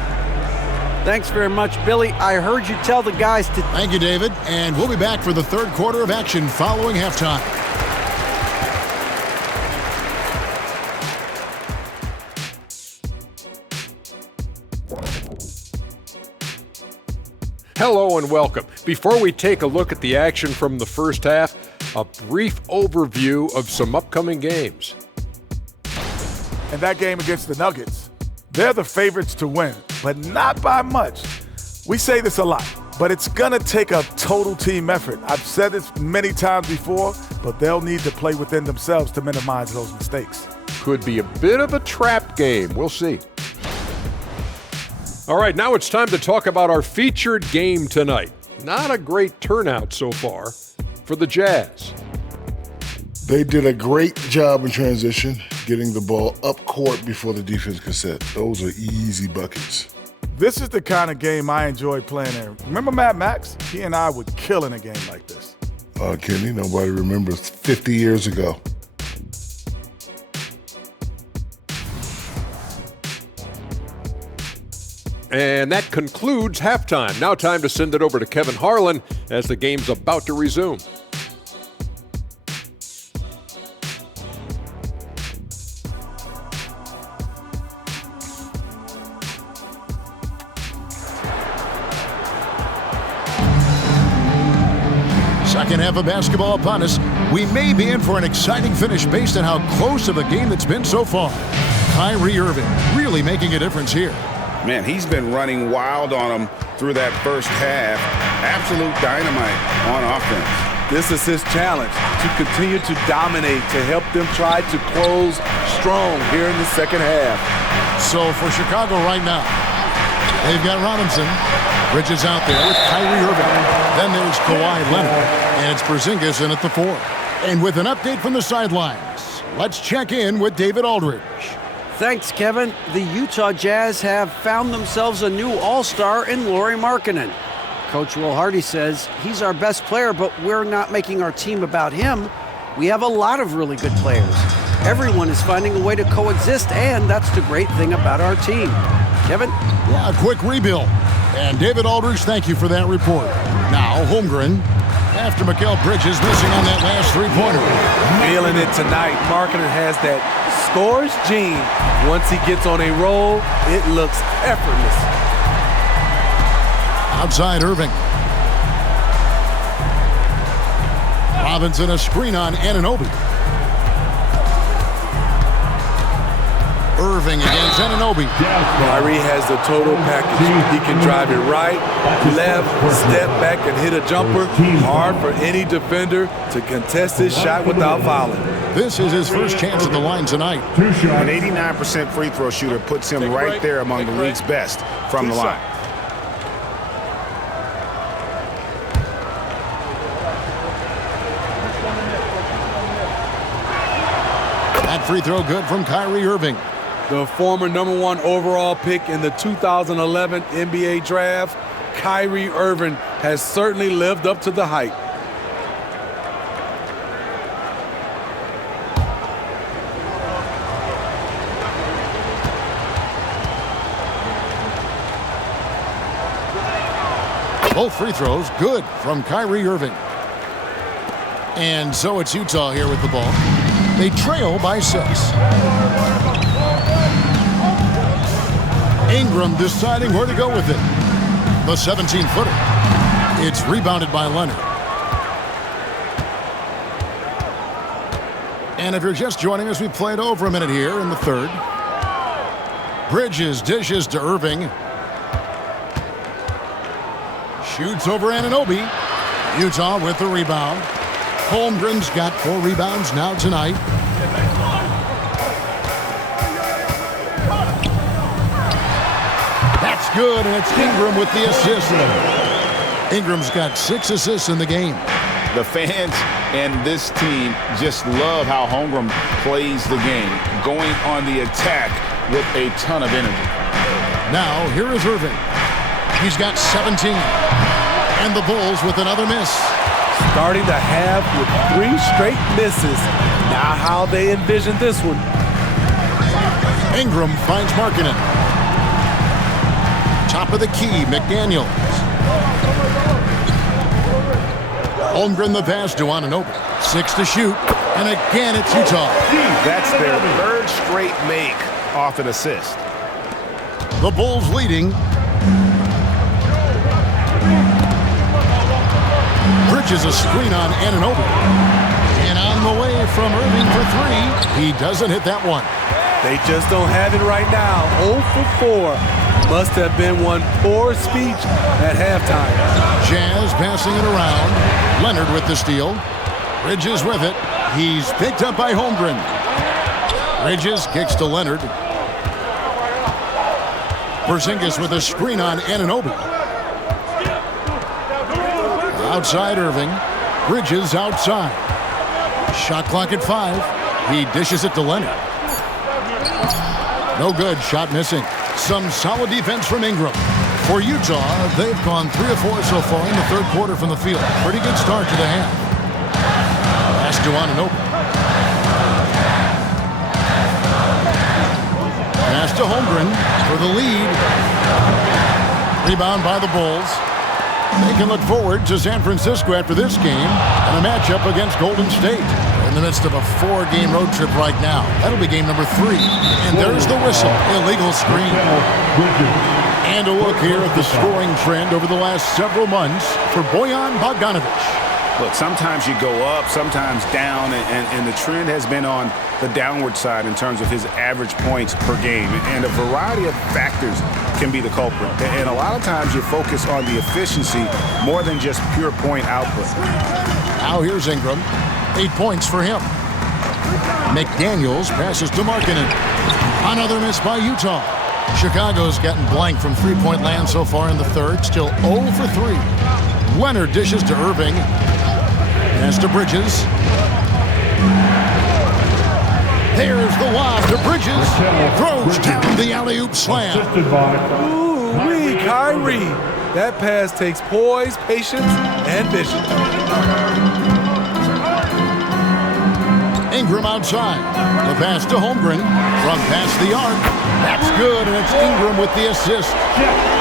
Thanks very much, Billy. I heard you tell the guys to... Thank you, David. And we'll be back for the third quarter of action following halftime. Hello and welcome. Before we take a look at the action from the first half, a brief overview of some upcoming games. And that game against the Nuggets, they're the favorites to win, but not by much. We say this a lot, but it's gonna take a total team effort. I've said this many times before, but they'll need to play within themselves to minimize those mistakes. Could be a bit of a trap game. We'll see. All right, now it's time to talk about our featured game tonight. Not a great turnout so far for the Jazz. They did a great job in transition, getting the ball up court before the defense could set. Those are easy buckets. This is the kind of game I enjoy playing in. Remember Mad Max? He and I would kill in a game like this. Kenny, nobody remembers 50 years ago. And that concludes halftime. Now time to send it over to Kevin Harlan as the game's about to resume. Second half of basketball upon us. We may be in for an exciting finish based on how close of a game it's been so far. Kyrie Irving really making a difference here. Man, he's been running wild on him through that first half. Absolute dynamite on offense. This is his challenge, to continue to dominate, to help them try to close strong here in the second half. So for Chicago right now, they've got Robinson. Bridges out there with Kyrie Irving. Then there's Kawhi Leonard. And it's Porzingis in at the 4. And with an update from the sidelines, let's check in with David Aldridge. Thanks, Kevin. The Utah Jazz have found themselves a new all-star in Lauri Markkanen. Coach Will Hardy says he's our best player, but we're not making our team about him. We have a lot of really good players. Everyone is finding a way to coexist, and that's the great thing about our team. Kevin? Yeah, a quick rebuild. And David Aldridge, thank you for that report. Now, Holmgren, after Mikal Bridges missing on that last three-pointer. Feeling it tonight. Markkanen has that scores gene. Once he gets on a roll, it looks effortless. Outside Irving. Robinson a screen on Anunoby. Irving against Anunoby. Kyrie has the total package. He can drive it right, left, step back, and hit a jumper. Hard for any defender to contest his shot without fouling. This is his first chance at the line tonight. An 89% free throw shooter puts him right there among the league's best from the line. That free throw good from Kyrie Irving. The former #1 overall pick in the 2011 NBA draft, Kyrie Irving has certainly lived up to the hype. Both free throws good from Kyrie Irving. And so it's Utah here with the ball. They trail by 6. Ingram deciding where to go with it. The 17-footer. It's rebounded by Leonard. And if you're just joining us, we played over a minute here in the third. Bridges dishes to Irving. Shoots over Anunoby. Utah with the rebound. Holmgren's got 4 rebounds now tonight. That's good, and it's Ingram with the assist. Ingram's got 6 assists in the game. The fans and this team just love how Holmgren plays the game, going on the attack with a ton of energy. Now, here is Irving. He's got 17. And the Bulls with another miss. Starting the half with 3 straight misses. Now how they envision this one. Ingram finds Markkanen. Top of the key, McDaniels. Holmgren the pass to Anunoby. 6 to shoot. And again, it's Utah. That's their 3rd straight make off an assist. The Bulls leading. Bridges a screen on Anunoby. And on the way from Irving for three. He doesn't hit that one. They just don't have it right now. 0 for 4. Must have been one poor speech at halftime. Jazz passing it around. Leonard with the steal. Bridges with it. He's picked up by Holmgren. Bridges kicks to Leonard. Porzingis with a screen on Anunoby. Outside Irving. Bridges outside. Shot clock at 5. He dishes it to Leonard. No good. Shot missing. Some solid defense from Ingram. For Utah, they've gone 3 of 4 so far in the third quarter from the field. Pretty good start to the half. Pass to Anunoby. Pass to Holmgren for the lead. Rebound by the Bulls. They can look forward to San Francisco after this game and a matchup against Golden State. In the midst of a 4-game road trip right now. That'll be game number 3. And there's the whistle. Illegal screen. And a look here at the scoring trend over the last several months for Bojan Bogdanovic. Look, sometimes you go up, sometimes down, and the trend has been on the downward side in terms of his average points per game. And a variety of factors can be the culprit. And a lot of times you focus on the efficiency more than just pure point output. Now here's Ingram. 8 points for him. McDaniels passes to Markkanen. Another miss by Utah. Chicago's gotten blank from three-point land so far in the third. Still 0 for 3. Leonard dishes to Irving. Pass to Bridges. There's the lob to Bridges. Throws down the alley-oop slam. Ooh-wee, Kyrie. That pass takes poise, patience, and vision. Ingram outside. The pass to Holmgren from past the arc. That's good, and it's Ingram with the assist.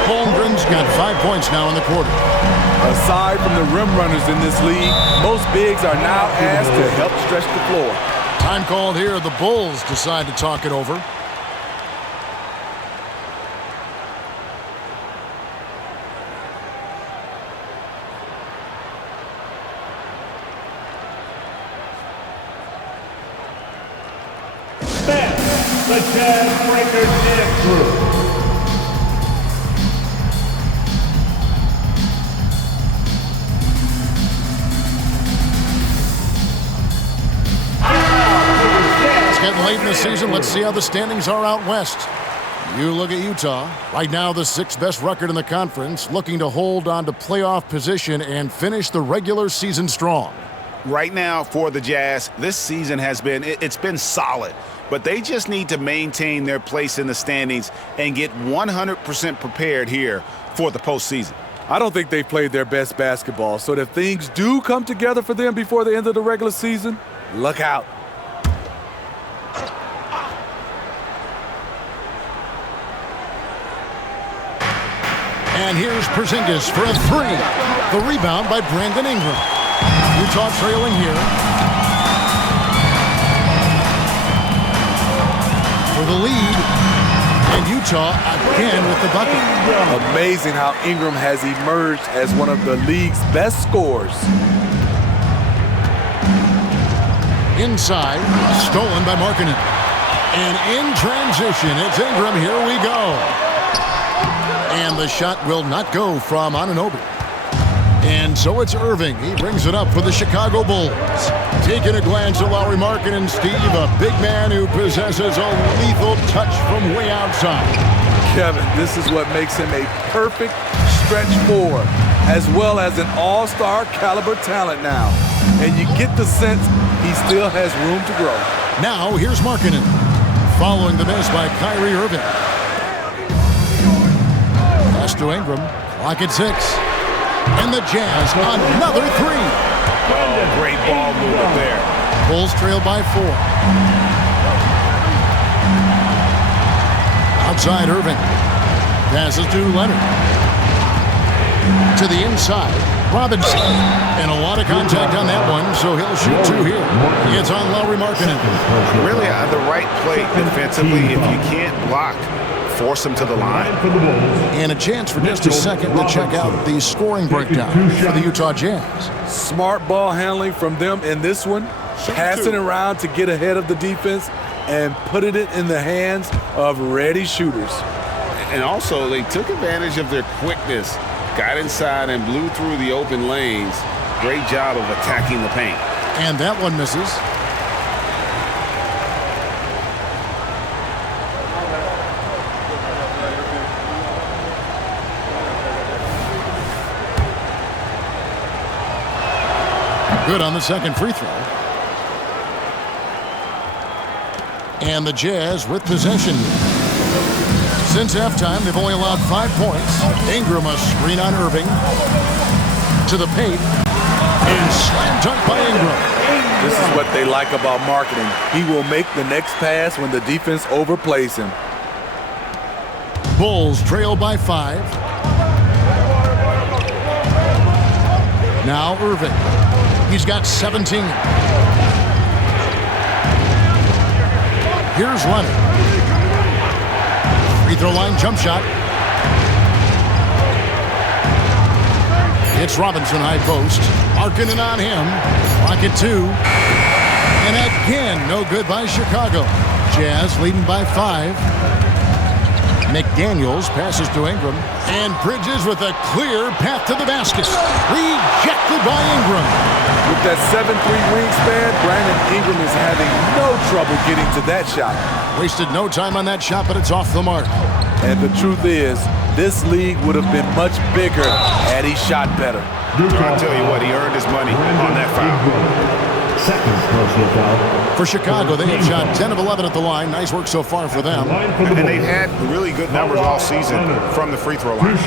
Holmgren's got 5 points now in the quarter. Aside from the rim runners in this league, most bigs are now asked to help stretch the floor. Time called here. The Bulls decide to talk it over. The Jazz Breakers dance crew. It's getting late in the season. Let's see how the standings are out west. You look at Utah. Right now, the 6th best record in the conference, looking to hold on to playoff position and finish the regular season strong. Right now for the Jazz, this season has been, it's been solid. But they just need to maintain their place in the standings and get 100% prepared here for the postseason. I don't think they've played their best basketball, so if things do come together for them before the end of the regular season, look out. And here's Porzingis for a 3. The rebound by Brandon Ingram. Utah trailing here. For the lead, and Utah again with the bucket. Amazing how Ingram has emerged as one of the league's best scorers. Inside, stolen by Markkanen. And in transition, it's Ingram. Here we go. And the shot will not go from Anunoby. And so it's Irving. He brings it up for the Chicago Bulls. Taking a glance at Lauri Markkanen, Steve, a big man who possesses a lethal touch from way outside. Kevin, this is what makes him a perfect stretch forward, as well as an all-star caliber talent now. And you get the sense he still has room to grow. Now here's Markkanen, following the miss by Kyrie Irving. Pass to Ingram, clock at 6. And the Jazz, another 3. Oh, great ball movement there. Bulls trail by 4. Outside Irving. Passes to Leonard. To the inside, Robinson. And a lot of contact on that one, so he'll shoot 2 here. It's on Lauri Markkanen. Really on the right plate defensively. If you can't block force them to the line. And a chance for just a second to check out the scoring breakdown for the Utah Jazz. Smart ball handling from them in this one, passing around to get ahead of the defense and putting it in the hands of ready shooters. And also, they took advantage of their quickness, got inside and blew through the open lanes. Great job of attacking the paint. And that one misses. Good on the second free throw. And the Jazz with possession. Since halftime, they've only allowed 5 points. Ingram a screen on Irving. To the paint. And slam dunk by Ingram. This is what they like about marketing. He will make the next pass when the defense overplays him. Bulls trail by 5. Now Irving. He's got 17. Here's Leonard. Free throw line jump shot. It's Robinson high post. Markkanen on him. Rocket 2. And again, no good by Chicago. Jazz leading by 5. McDaniels passes to Ingram. And Bridges with a clear path to the basket. Rejected by Ingram. With that 7'3" wingspan, Brandon Ingram is having no trouble getting to that shot. Wasted no time on that shot, but it's off the mark. And the truth is, this league would have been much bigger had he shot better. I'll tell you what, he earned his money on that foul. Second personal foul. For Chicago, they have shot 10 of 11 at the line. Nice work so far for them. And they've had really good numbers all season from the free throw line.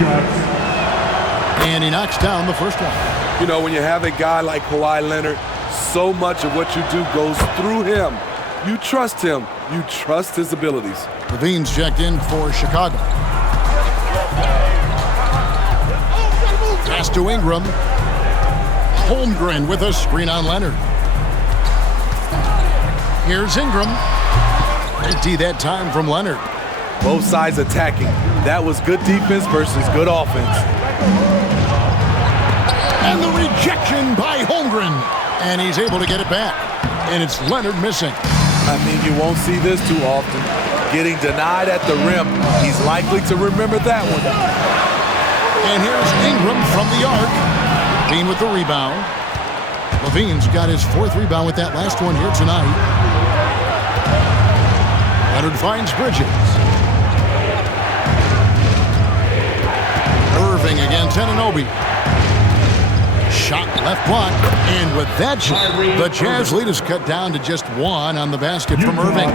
And he knocks down the first one. You know, when you have a guy like Kawhi Leonard, so much of what you do goes through him. You trust him. You trust his abilities. Levine's checked in for Chicago. Pass to Ingram. Holmgren with a screen on Leonard. Here's Ingram. Empty that time from Leonard. Both sides attacking. That was good defense versus good offense. And the rejection by Holmgren. And he's able to get it back. And it's Leonard missing. I mean, you won't see this too often. Getting denied at the rim. He's likely to remember that one. And here's Ingram from the arc. Levine with the rebound. Levine's got his 4th rebound with that last one here tonight. Leonard finds Bridges. Irving against Anunoby. Shot left block. And with that shot, the Jazz lead is cut down to just 1 on the basket from Irving.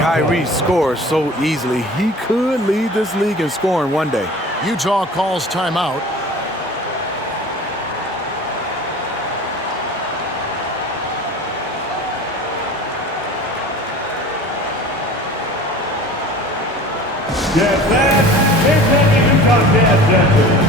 Kyrie scores so easily. He could lead this league in scoring one day. Utah calls timeout. Yes, that is what the Utah Jazz does.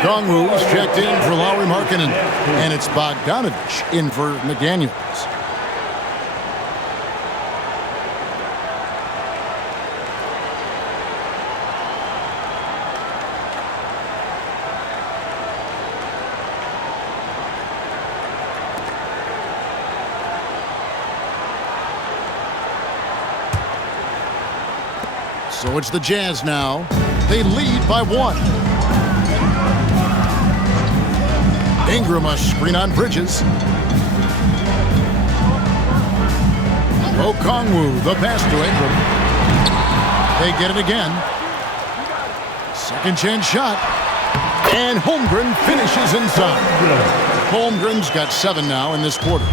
Okongwu's checked in for Lauri Markkanen, and it's Bogdanovich in for McDaniels. So it's the Jazz now. They lead by 1. Ingram a screen on Bridges. Okongwu, the pass to Ingram. They get it again. Second chance shot. And Holmgren finishes inside. Holmgren's got 7 now in this quarter.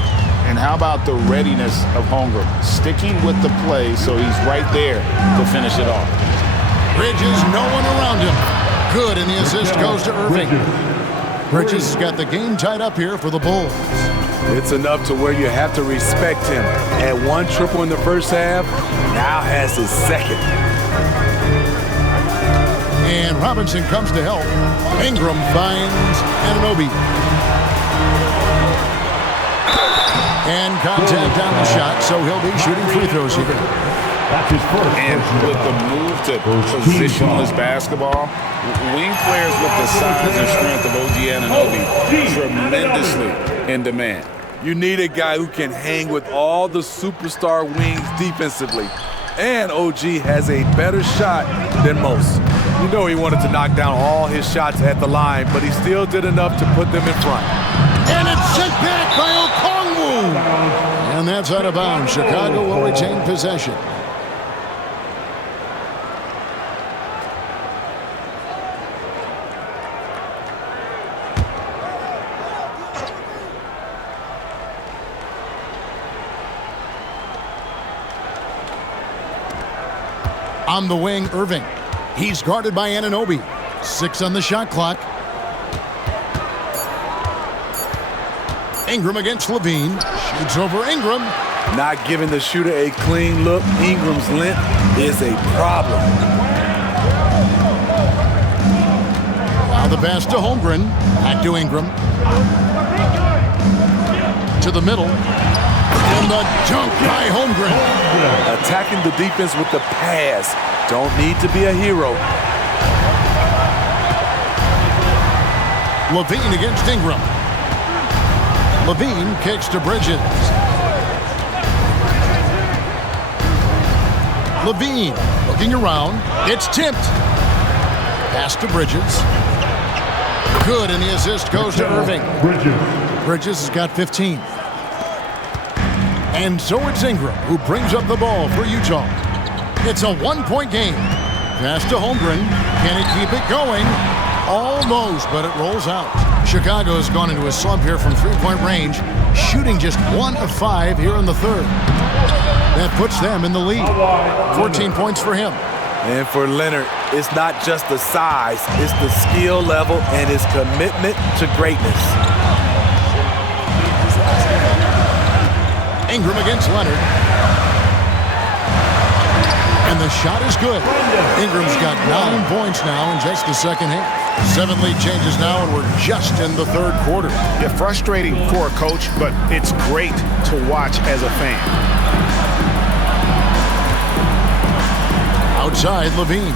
And how about the readiness of Holmgren? Sticking with the play so he's right there to finish it off. Bridges, no one around him. Good, and the assist goes to Irving. Bridges has got the game tied up here for the Bulls. It's enough to where you have to respect him. Had 1 triple in the first half, now has his second. And Robinson comes to help. Ingram finds Anunoby. And contact on the shot, so he'll be shooting free throws here. That's his first. And with the move to positionless basketball, wing players with the size and strength of OG Anunoby tremendously in demand. You need a guy who can hang with all the superstar wings defensively. And OG has a better shot than most. You know he wanted to knock down all his shots at the line, but he still did enough to put them in front. And it's sent back by Okongwu. And that's out of bounds. Chicago will retain possession. On the wing, Irving. He's guarded by Anunoby. 6 on the shot clock. Ingram against Levine. Shoots over Ingram. Not giving the shooter a clean look. Ingram's length is a problem. Now the pass to Holmgren. Back to Ingram. To the middle. And the dunk by Holmgren. Attacking the defense with the pass. Don't need to be a hero. Levine against Ingram. Levine kicks to Bridges. Levine looking around. It's tipped. Pass to Bridges. Good, and the assist goes to Irving. Bridges has got 15. And so it's Ingram who brings up the ball for Utah. It's a 1-point game. Pass to Holmgren. Can he keep it going? Almost, but it rolls out. Chicago's gone into a slump here from 3-point range, shooting just 1 of 5 here in the third. That puts them in the lead. 14 points for him. And for Leonard, it's not just the size, it's the skill level and his commitment to greatness. Ingram against Leonard. And the shot is good. Ingram's got 9 points now in just the second half. 7 lead changes now, and we're just in the third quarter. Yeah, frustrating for a coach, but it's great to watch as a fan. Outside, Levine.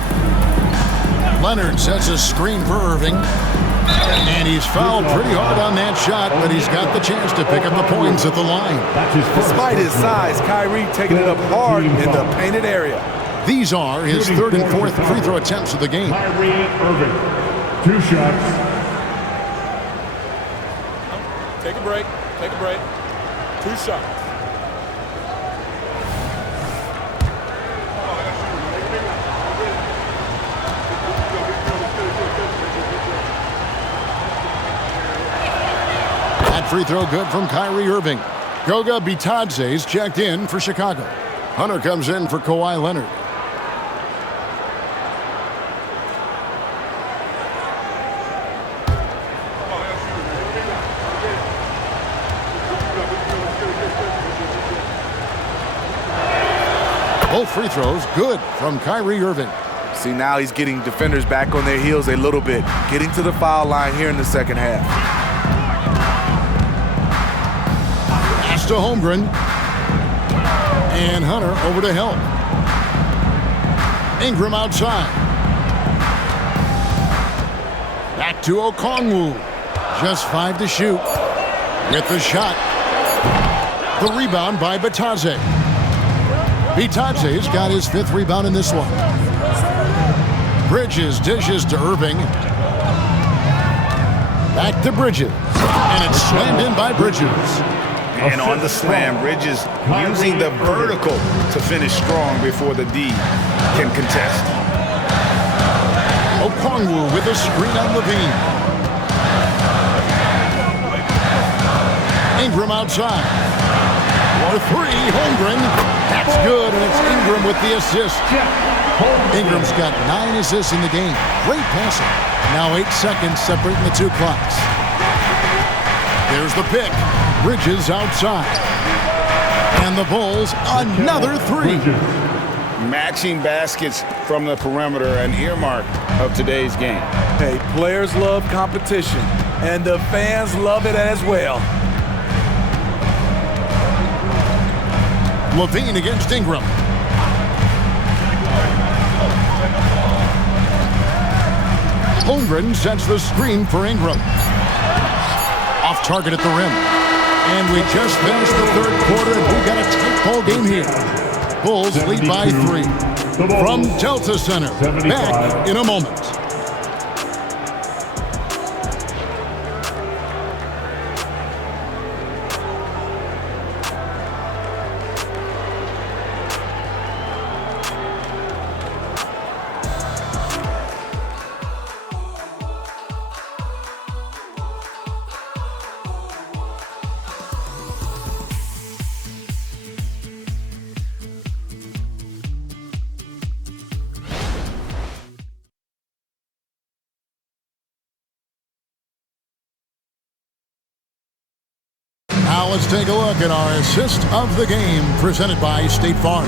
Leonard sets a screen for Irving. And he's fouled pretty hard on that shot, but he's got the chance to pick up the points at the line. Despite his size, Kyrie taking it up hard in the painted area. These are his third and fourth free throw attempts of the game. Kyrie Irving, 2 shots. Take a break. Take a break. 2 shots. That free throw good from Kyrie Irving. Goga Bitadze's checked in for Chicago. Hunter comes in for Kawhi Leonard. Both free throws good from Kyrie Irving. See, now he's getting defenders back on their heels a little bit, getting to the foul line here in the second half. Pass to Holmgren. And Hunter over to help. Ingram outside. Back to Okongwu. Just 5 to shoot. With the shot. The rebound by Bitadze. Bitadze's got his 5th rebound in this one. Bridges dishes to Irving. Back to Bridges. And it's slammed in by Bridges. And on the slam, Bridges using the vertical to finish strong before the D can contest. Okongwu with a screen on Levine. Ingram outside. For three, Holmgren. That's good, and it's Ingram with the assist. Ingram's got 9 assists in the game. Great passing. Now 8 seconds separating the two clocks. There's the pick. Bridges outside. And the Bulls, another 3. Matching baskets from the perimeter, an earmark of today's game. Hey, players love competition, and the fans love it as well. Levine against Ingram. Holmgren sets the screen for Ingram. Off target at the rim. And we just finished the third quarter, and we've got a tight ball game here. Bulls lead by 3. From Delta Center, back in a moment. Now let's take a look at our assist of the game presented by State Farm.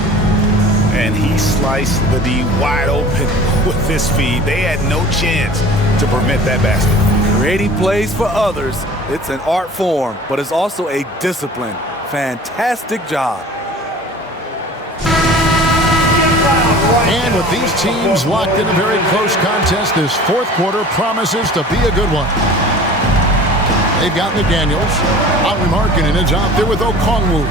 And he sliced the D wide open with his feed. They had no chance to prevent that basket. Creating plays for others, it's an art form, but it's also a discipline. Fantastic job. And with these teams locked in a very close contest, this fourth quarter promises to be a good one. They've got McDaniels. Lauri Markkanen is out there with Okongwu.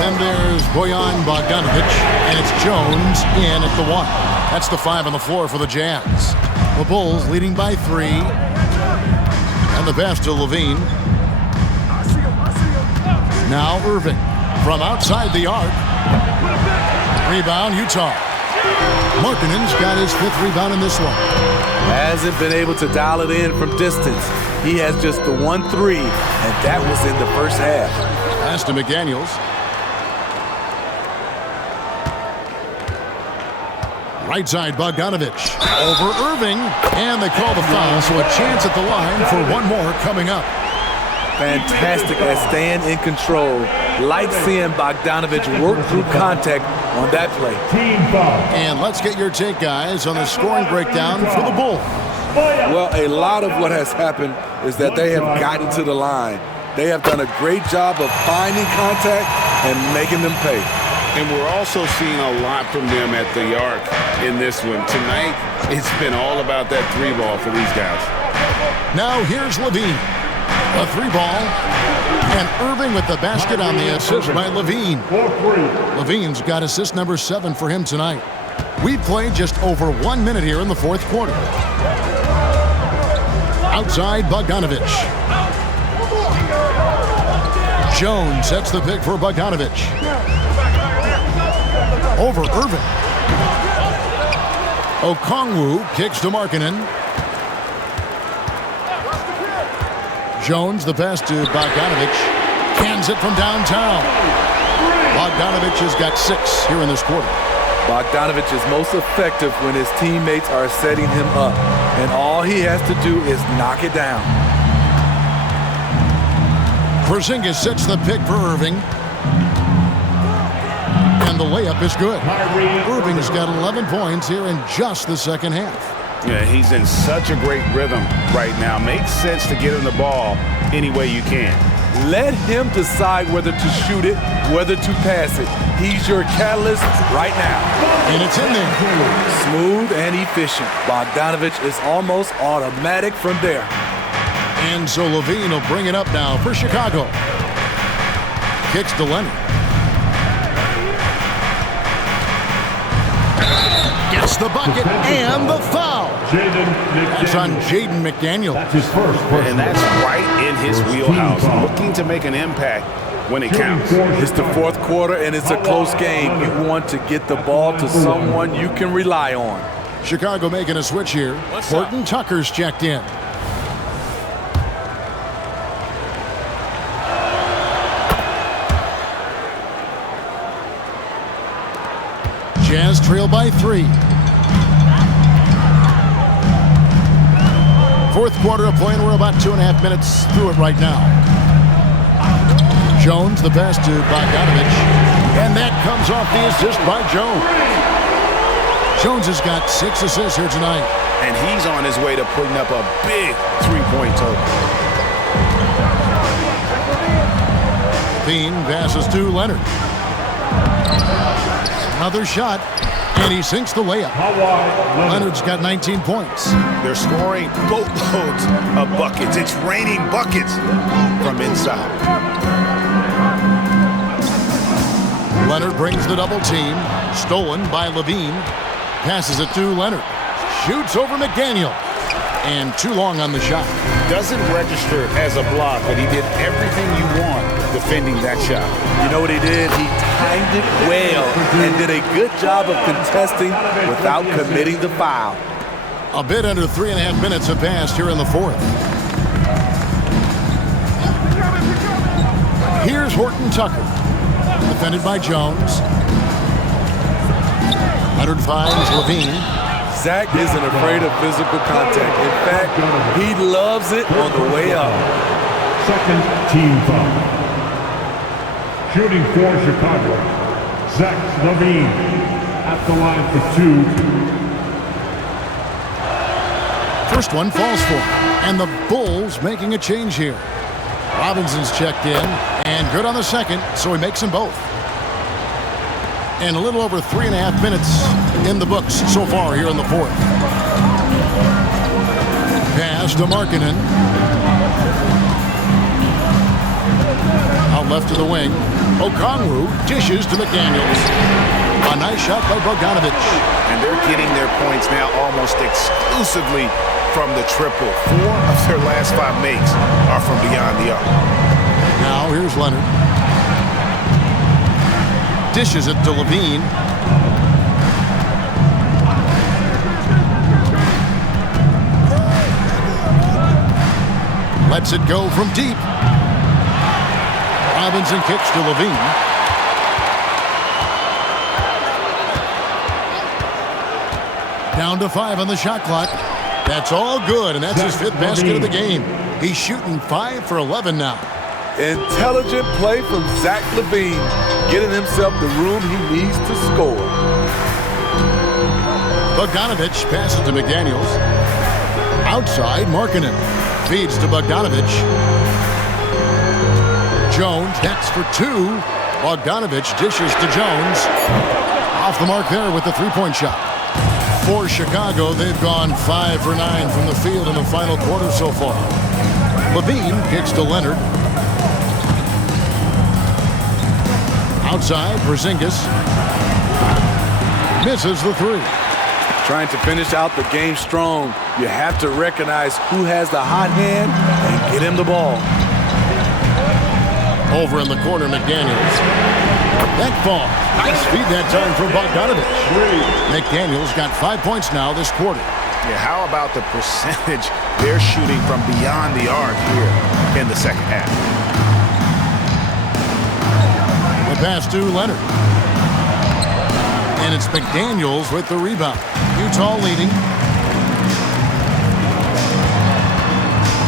Then there's Bojan Bogdanovic, and it's Jones in at the 1. That's the 5 on the floor for the Jazz. The Bulls leading by 3. And the pass to Levine. Now Irving from outside the arc. Rebound, Utah. Markkanen's got his 5th rebound in this one. Hasn't been able to dial it in from distance. He has just the 1-3, and that was in the first half. Pass to McDaniels. Right side, Bogdanovic. Over Irving, and they call the foul, so a chance at the line for one more coming up. Fantastic at staying in control. Like seeing Bogdanovic work through contact on that play. And let's get your take, guys, on the scoring breakdown for the Bulls. Well, a lot of what has happened is that they have gotten to the line. They have done a great job of finding contact and making them pay. And we're also seeing a lot from them at the arc in this one. Tonight, it's been all about that 3-ball for these guys. Now here's Levine. A 3-ball. And Irving with the basket on the assist by Levine. Levine's got assist number 7 for him tonight. We've played just over 1 minute here in the fourth quarter. Outside, Bogdanovic. Jones sets the pick for Bogdanovic. Over Irving. Okongwu kicks to Markkanen. Jones, the pass to Bogdanovic. Cans it from downtown. Bogdanovic has got 6 here in this quarter. Bogdanovic is most effective when his teammates are setting him up, and all he has to do is knock it down. Porzingis sets the pick for Irving. And the layup is good. Irving's got 11 points here in just the second half. Yeah, he's in such a great rhythm right now. Makes sense to get him the ball any way you can. Let him decide whether to shoot it, whether to pass it. He's your catalyst right now. And it's in there. Smooth and efficient. Bogdanovic is almost automatic from there. And so Levine will bring it up now for Chicago. Kicks to Leonard. Gets Gets the bucket and the foul. That's on Jaden McDaniel. That's his first. And that's right in his wheelhouse. Looking to make an impact when it counts. It's the fourth quarter, and it's a close game. You want to get the ball to someone you can rely on. Chicago making a switch here. Horton Tucker's checked in. Jazz trail by 3. Fourth quarter of play, and we're about 2.5 minutes through it right now. Jones, the pass to Bogdanovich, and that comes off the assist by Jones. Jones has got 6 assists here tonight. And he's on his way to putting up a big three-point total. Bean passes to Leonard. Another shot, and he sinks the layup. Leonard's got 19 points. They're scoring boatloads of buckets. It's raining buckets from inside. Leonard brings the double team. Stolen by Levine. Passes it to Leonard. Shoots over McDaniel. And too long on the shot. Doesn't register as a block, but he did everything you want defending that shot. You know what he did? He timed it well and did a good job of contesting without committing the foul. A bit under 3.5 minutes have passed here in the fourth. Here's Horton Tucker. Defended by Jones. Leonard finds Levine. Zach isn't afraid of physical contact. In fact, he loves it on the way up. Second team foul. Shooting for Chicago, Zach Levine at the line for 2. First one falls for him. And the Bulls making a change here. Robinson's checked in, and good on the second, so he makes them both. And a little over 3.5 minutes in the books so far here in the fourth. Pass to Markkanen. Out left to the wing. Okongwu dishes to McDaniels. A nice shot by Bogdanovich. And they're getting their points now almost exclusively from the triple. 4 of their last 5 makes are from beyond the arc. Now here's Leonard. Dishes it to Levine. Lets it go from deep. Robinson kicks to Levine. Down to 5 on the shot clock. That's all good, and that's his 5th basket of the game. He's shooting 5 for 11 now. Intelligent play from Zach Levine, getting himself the room he needs to score. Bogdanovich passes to McDaniels. Outside, Markkanen feeds to Bogdanovich. Jones hits for 2. Bogdanovich dishes to Jones. Off the mark there with the three-point shot. For Chicago, they've gone 5 for 9 from the field in the final quarter so far. Levine kicks to Leonard. Outside, Porzingis misses the 3. Trying to finish out the game strong, you have to recognize who has the hot hand and get him the ball. Over in the corner, McDaniels. That ball. Nice feed that time from Bogdanovich. McDaniels got 5 points now this quarter. Yeah, how about the percentage they're shooting from beyond the arc here in the second half? The pass to Leonard. And it's McDaniels with the rebound. Utah leading.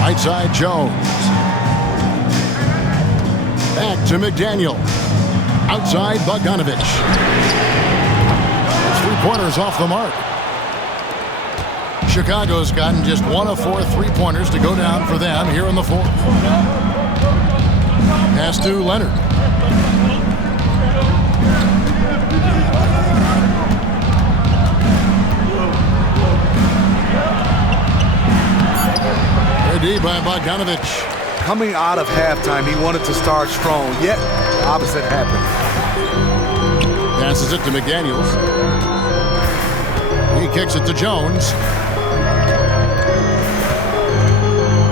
Right side, Jones. Back to McDaniel. Outside, Bogdanovich. His three-pointers off the mark. Chicago's gotten just 1 of 4 three-pointers to go down for them here in the fourth. Pass to Leonard. Ready by Bogdanovich. Coming out of halftime, he wanted to start strong, yet the opposite happened. Passes it to McDaniels. kicks it to Jones.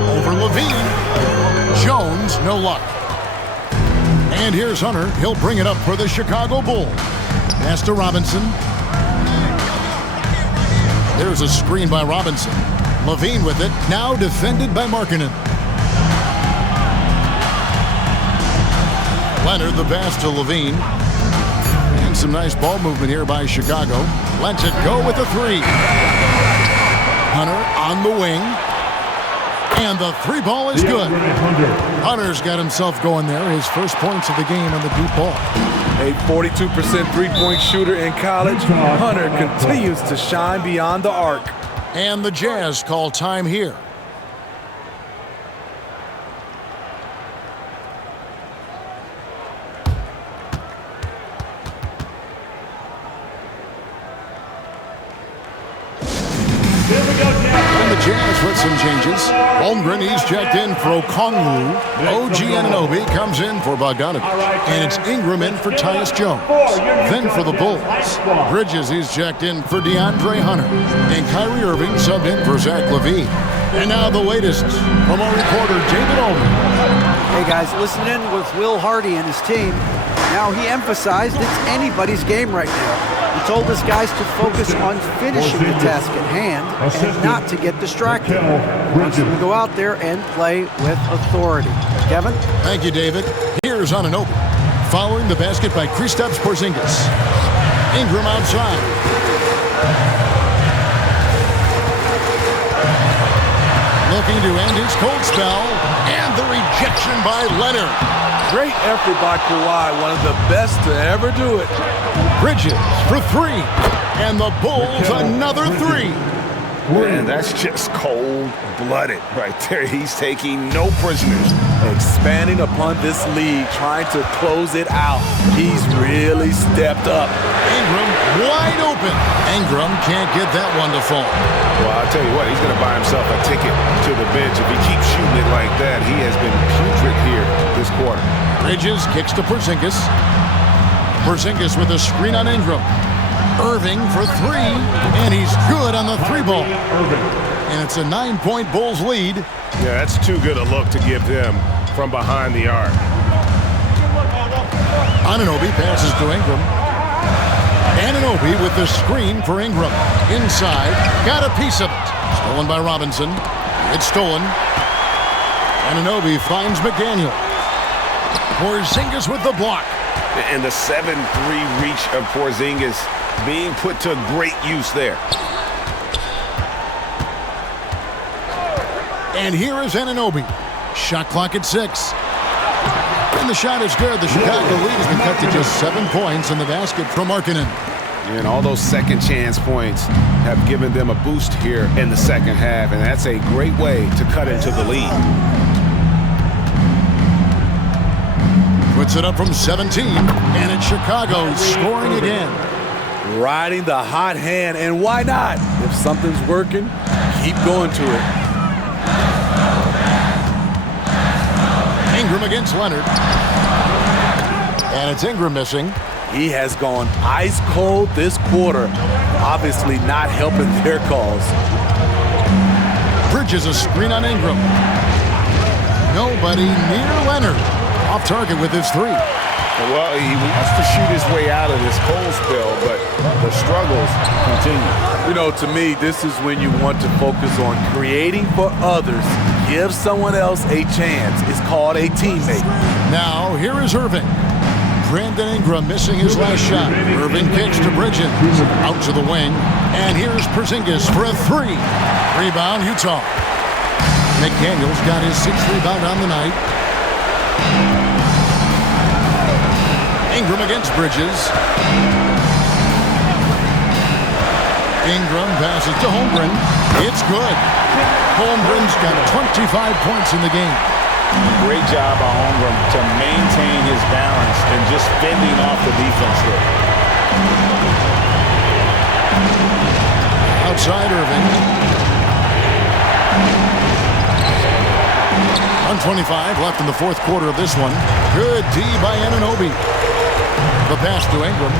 Over Levine. Jones, no luck. And here's Hunter. He'll bring it up for the Chicago Bulls. Pass to Robinson. There's a screen by Robinson. Levine with it. Now defended by Markkanen. Leonard, the pass to Levine. And some nice ball movement here by Chicago. Lets it go with a three. Hunter on the wing. And the three ball is good. Hunter's got himself going there. His first points of the game on the deep ball. A 42% three-point shooter in college, Hunter continues to shine beyond the arc. And the Jazz call time here. And the Jazz with some changes. Holmgren, he's checked in for Okongwu. IGNBA comes in for Bogdanovich. And it's Ingram in for Tyus Jones. Then for the Bulls, Bridges, he's checked in for DeAndre Hunter. And Kyrie Irving subbed in for Zach LaVine. And now the latest from our reporter, David Aldridge. Hey guys, listen in with Will Hardy and his team. Now he emphasized it's anybody's game right now. He told his guys to focus on finishing the task at hand and not to get distracted. He wants them to go out there and play with authority. Kevin? Thank you, David. Here's Anunoby. Following the basket by Kristaps Porzingis. Ingram outside. Looking to end his cold spell. And the rejection by Leonard. Great effort by Kawhi, one of the best to ever do it. Bridges for three. And the Bulls another three. Man, that's just cold-blooded right there. He's taking no prisoners. Expanding upon this lead, trying to close it out. He's really stepped up. Ingram wide open. Ingram can't get that one to fall. Well, I'll tell you what, he's going to buy himself a ticket to the bench. If he keeps shooting it like that, he has been putrid here this quarter. Bridges kicks to Porzingis. Porzingis with a screen on Ingram. Irving for three, and he's good on the three ball. And it's a 9-point Bulls lead. Yeah, that's too good a look to give them from behind the arc. Anunoby passes to Ingram. Anunoby with the screen for Ingram. Inside, got a piece of it. Stolen by Robinson. It's stolen. Anunoby finds McDaniel. Porzingis with the block. And the 7-3 reach of Porzingis being put to great use there. And here is Anunoby. Shot clock at 6. And the shot is good. The Chicago lead has been cut to just 7 points in the basket from Markkanen. And all those second chance points have given them a boost here in the second half. And that's a great way to cut into the lead. Puts it up from 17. And it's Chicago scoring again. Riding the hot hand, and why not? If something's working, keep going to it. Ingram against Leonard. And it's Ingram missing. He has gone ice cold this quarter, obviously not helping their cause. Bridges a screen on Ingram. Nobody near Leonard. Off target with his three. Well, he wants to shoot his way out of this cold spell, but the struggles continue. You know, to me, this is when you want to focus on creating for others. Give someone else a chance. It's called a teammate. Now, here is Irving. Brandon Ingram missing his last shot. Irving kicks to Bridges. Out to the wing. And here's Porzingis for a three. Rebound, Utah. McDaniel's got his 6th rebound on the night. Ingram against Bridges. Ingram passes to Holmgren. It's good. Holmgren's got 25 points in the game. Great job by Holmgren to maintain his balance and just fending off the defense there. Outside Irving. 125 left in the fourth quarter of this one. Good D by Anunoby. The pass to Ingram.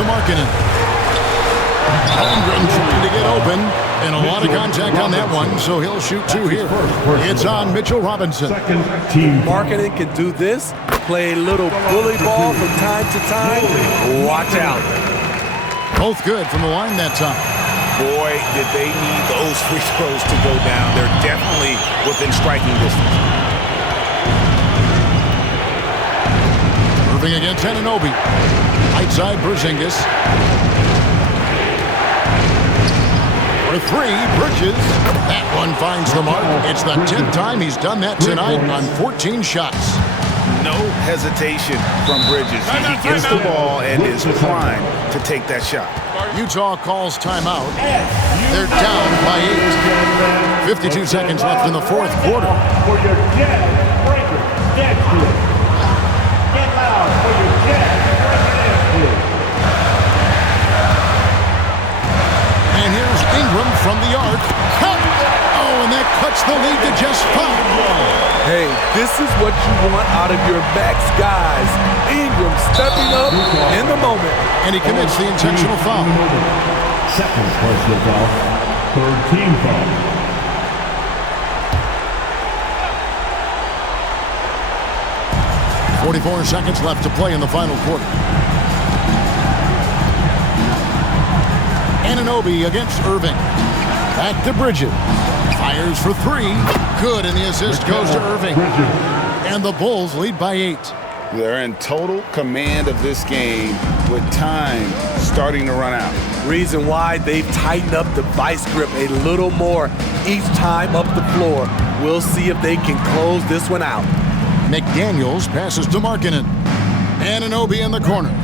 to Markkinen. Holmgren trying to get open, and a lot of contact on that one, so he'll shoot two here. It's on Mitchell Robinson. Second team. Marketing can do this, play a little bully ball from time to time. Watch out. Both good from the line that time. Boy, did they need those free throws to go down. They're definitely within striking distance. Irving against Anunoby. Right side, Porzingis. For three, Bridges. That one finds the mark. It's the 10th time he's done that tonight on 14 shots. No hesitation from Bridges. He gets the ball and is primed to take that shot. Utah calls timeout. They're down by 8. 52 seconds left in the fourth quarter. For your Jazz breaker, Deadfield. Get loud for your Jazz breaker, Deadfield. And here's Ingram from the arc. Cut! Oh, and that cuts the lead to just 5. Hey, this is what you want out of your max guys. Ingram stepping up in the moment. And he commits the intentional foul. Second personal foul. Third team foul. .44 seconds left to play in the final quarter. Anunoby against Irving. Back to Bridges. Fires for three. Good, and the assist goes to Irving. And the Bulls lead by 8. They're in total command of this game with time starting to run out. Reason why they've tightened up the vice grip a little more each time up the floor. We'll see if they can close this one out. McDaniels passes to Markkinen. Anunoby in the corner.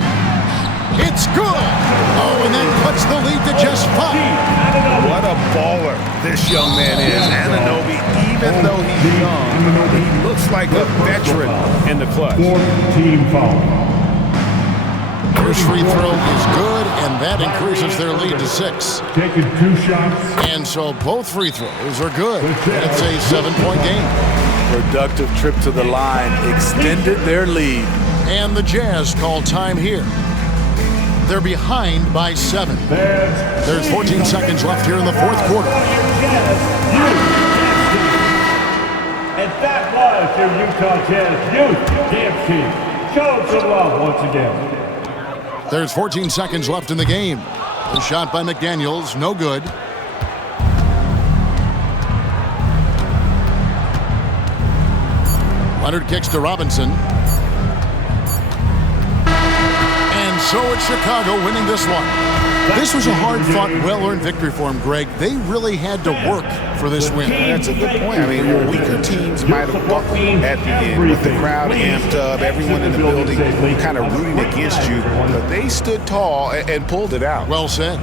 It's good! Oh, and that cuts the lead to just 5. What a baller this young man is. Anunoby, even though he's young, he looks like a veteran in the clutch. Fourth team foul. First free throw is good, and that increases their lead to 6. Taking 2 shots. And so both free throws are good. It's a 7-point game. Productive trip to the line extended their lead. And the Jazz call time here. They're behind by 7. There's 14 seconds left here in the fourth quarter. And that was your Utah Jazz Youth Dance Team. Show some love once again. There's 14 seconds left in the game. The shot by McDaniels, no good. Leonard kicks to Robinson. And so it's Chicago winning this one. This was a hard-fought, well-earned victory for them, Greg. They really had to work for this win. That's a good point. I mean, weaker teams might have buckled at the end with the crowd amped up, everyone in the building kind of rooting against you, but they stood tall and pulled it out. Well said.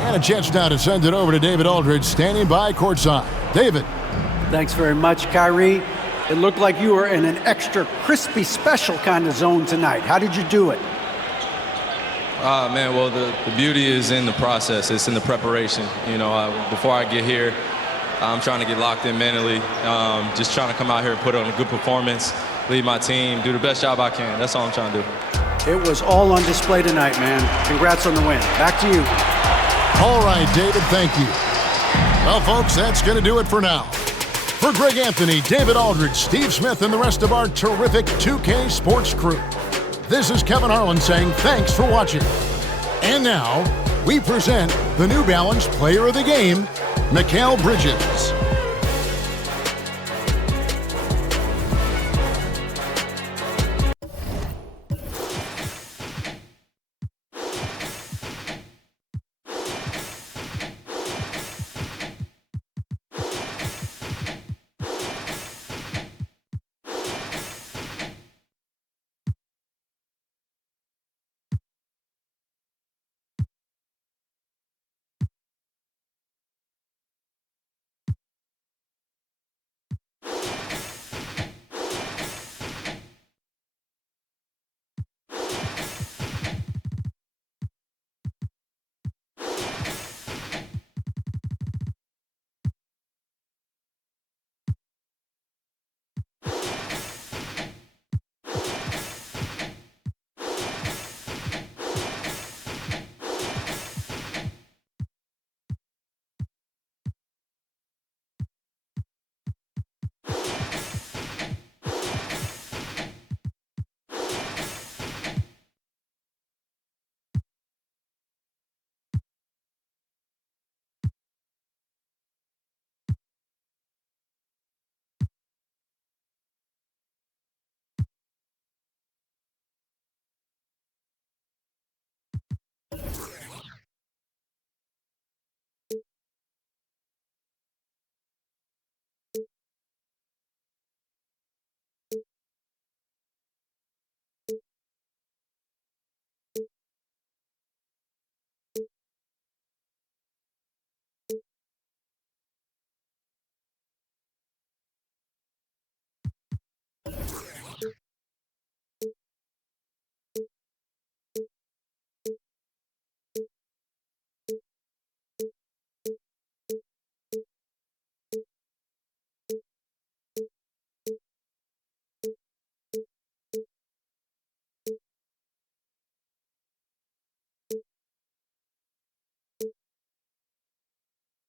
And a chance now to send it over to David Aldridge, standing by courtside. David. Thanks very much, Kyrie. It looked like you were in an extra crispy special kind of zone tonight. How did you do it? Man, well, the beauty is in the process. It's in the preparation. You know, before I get here, I'm trying to get locked in mentally, just trying to come out here and put on a good performance, lead my team, do the best job I can. That's all I'm trying to do. It was all on display tonight, man. Congrats on the win. Back to you. All right, David, thank you. Well, folks, that's going to do it for now. For Greg Anthony, David Aldridge, Steve Smith, and the rest of our terrific 2K Sports crew, this is Kevin Harlan saying thanks for watching. And now, we present the New Balance Player of the Game, Mikal Bridges.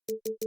you.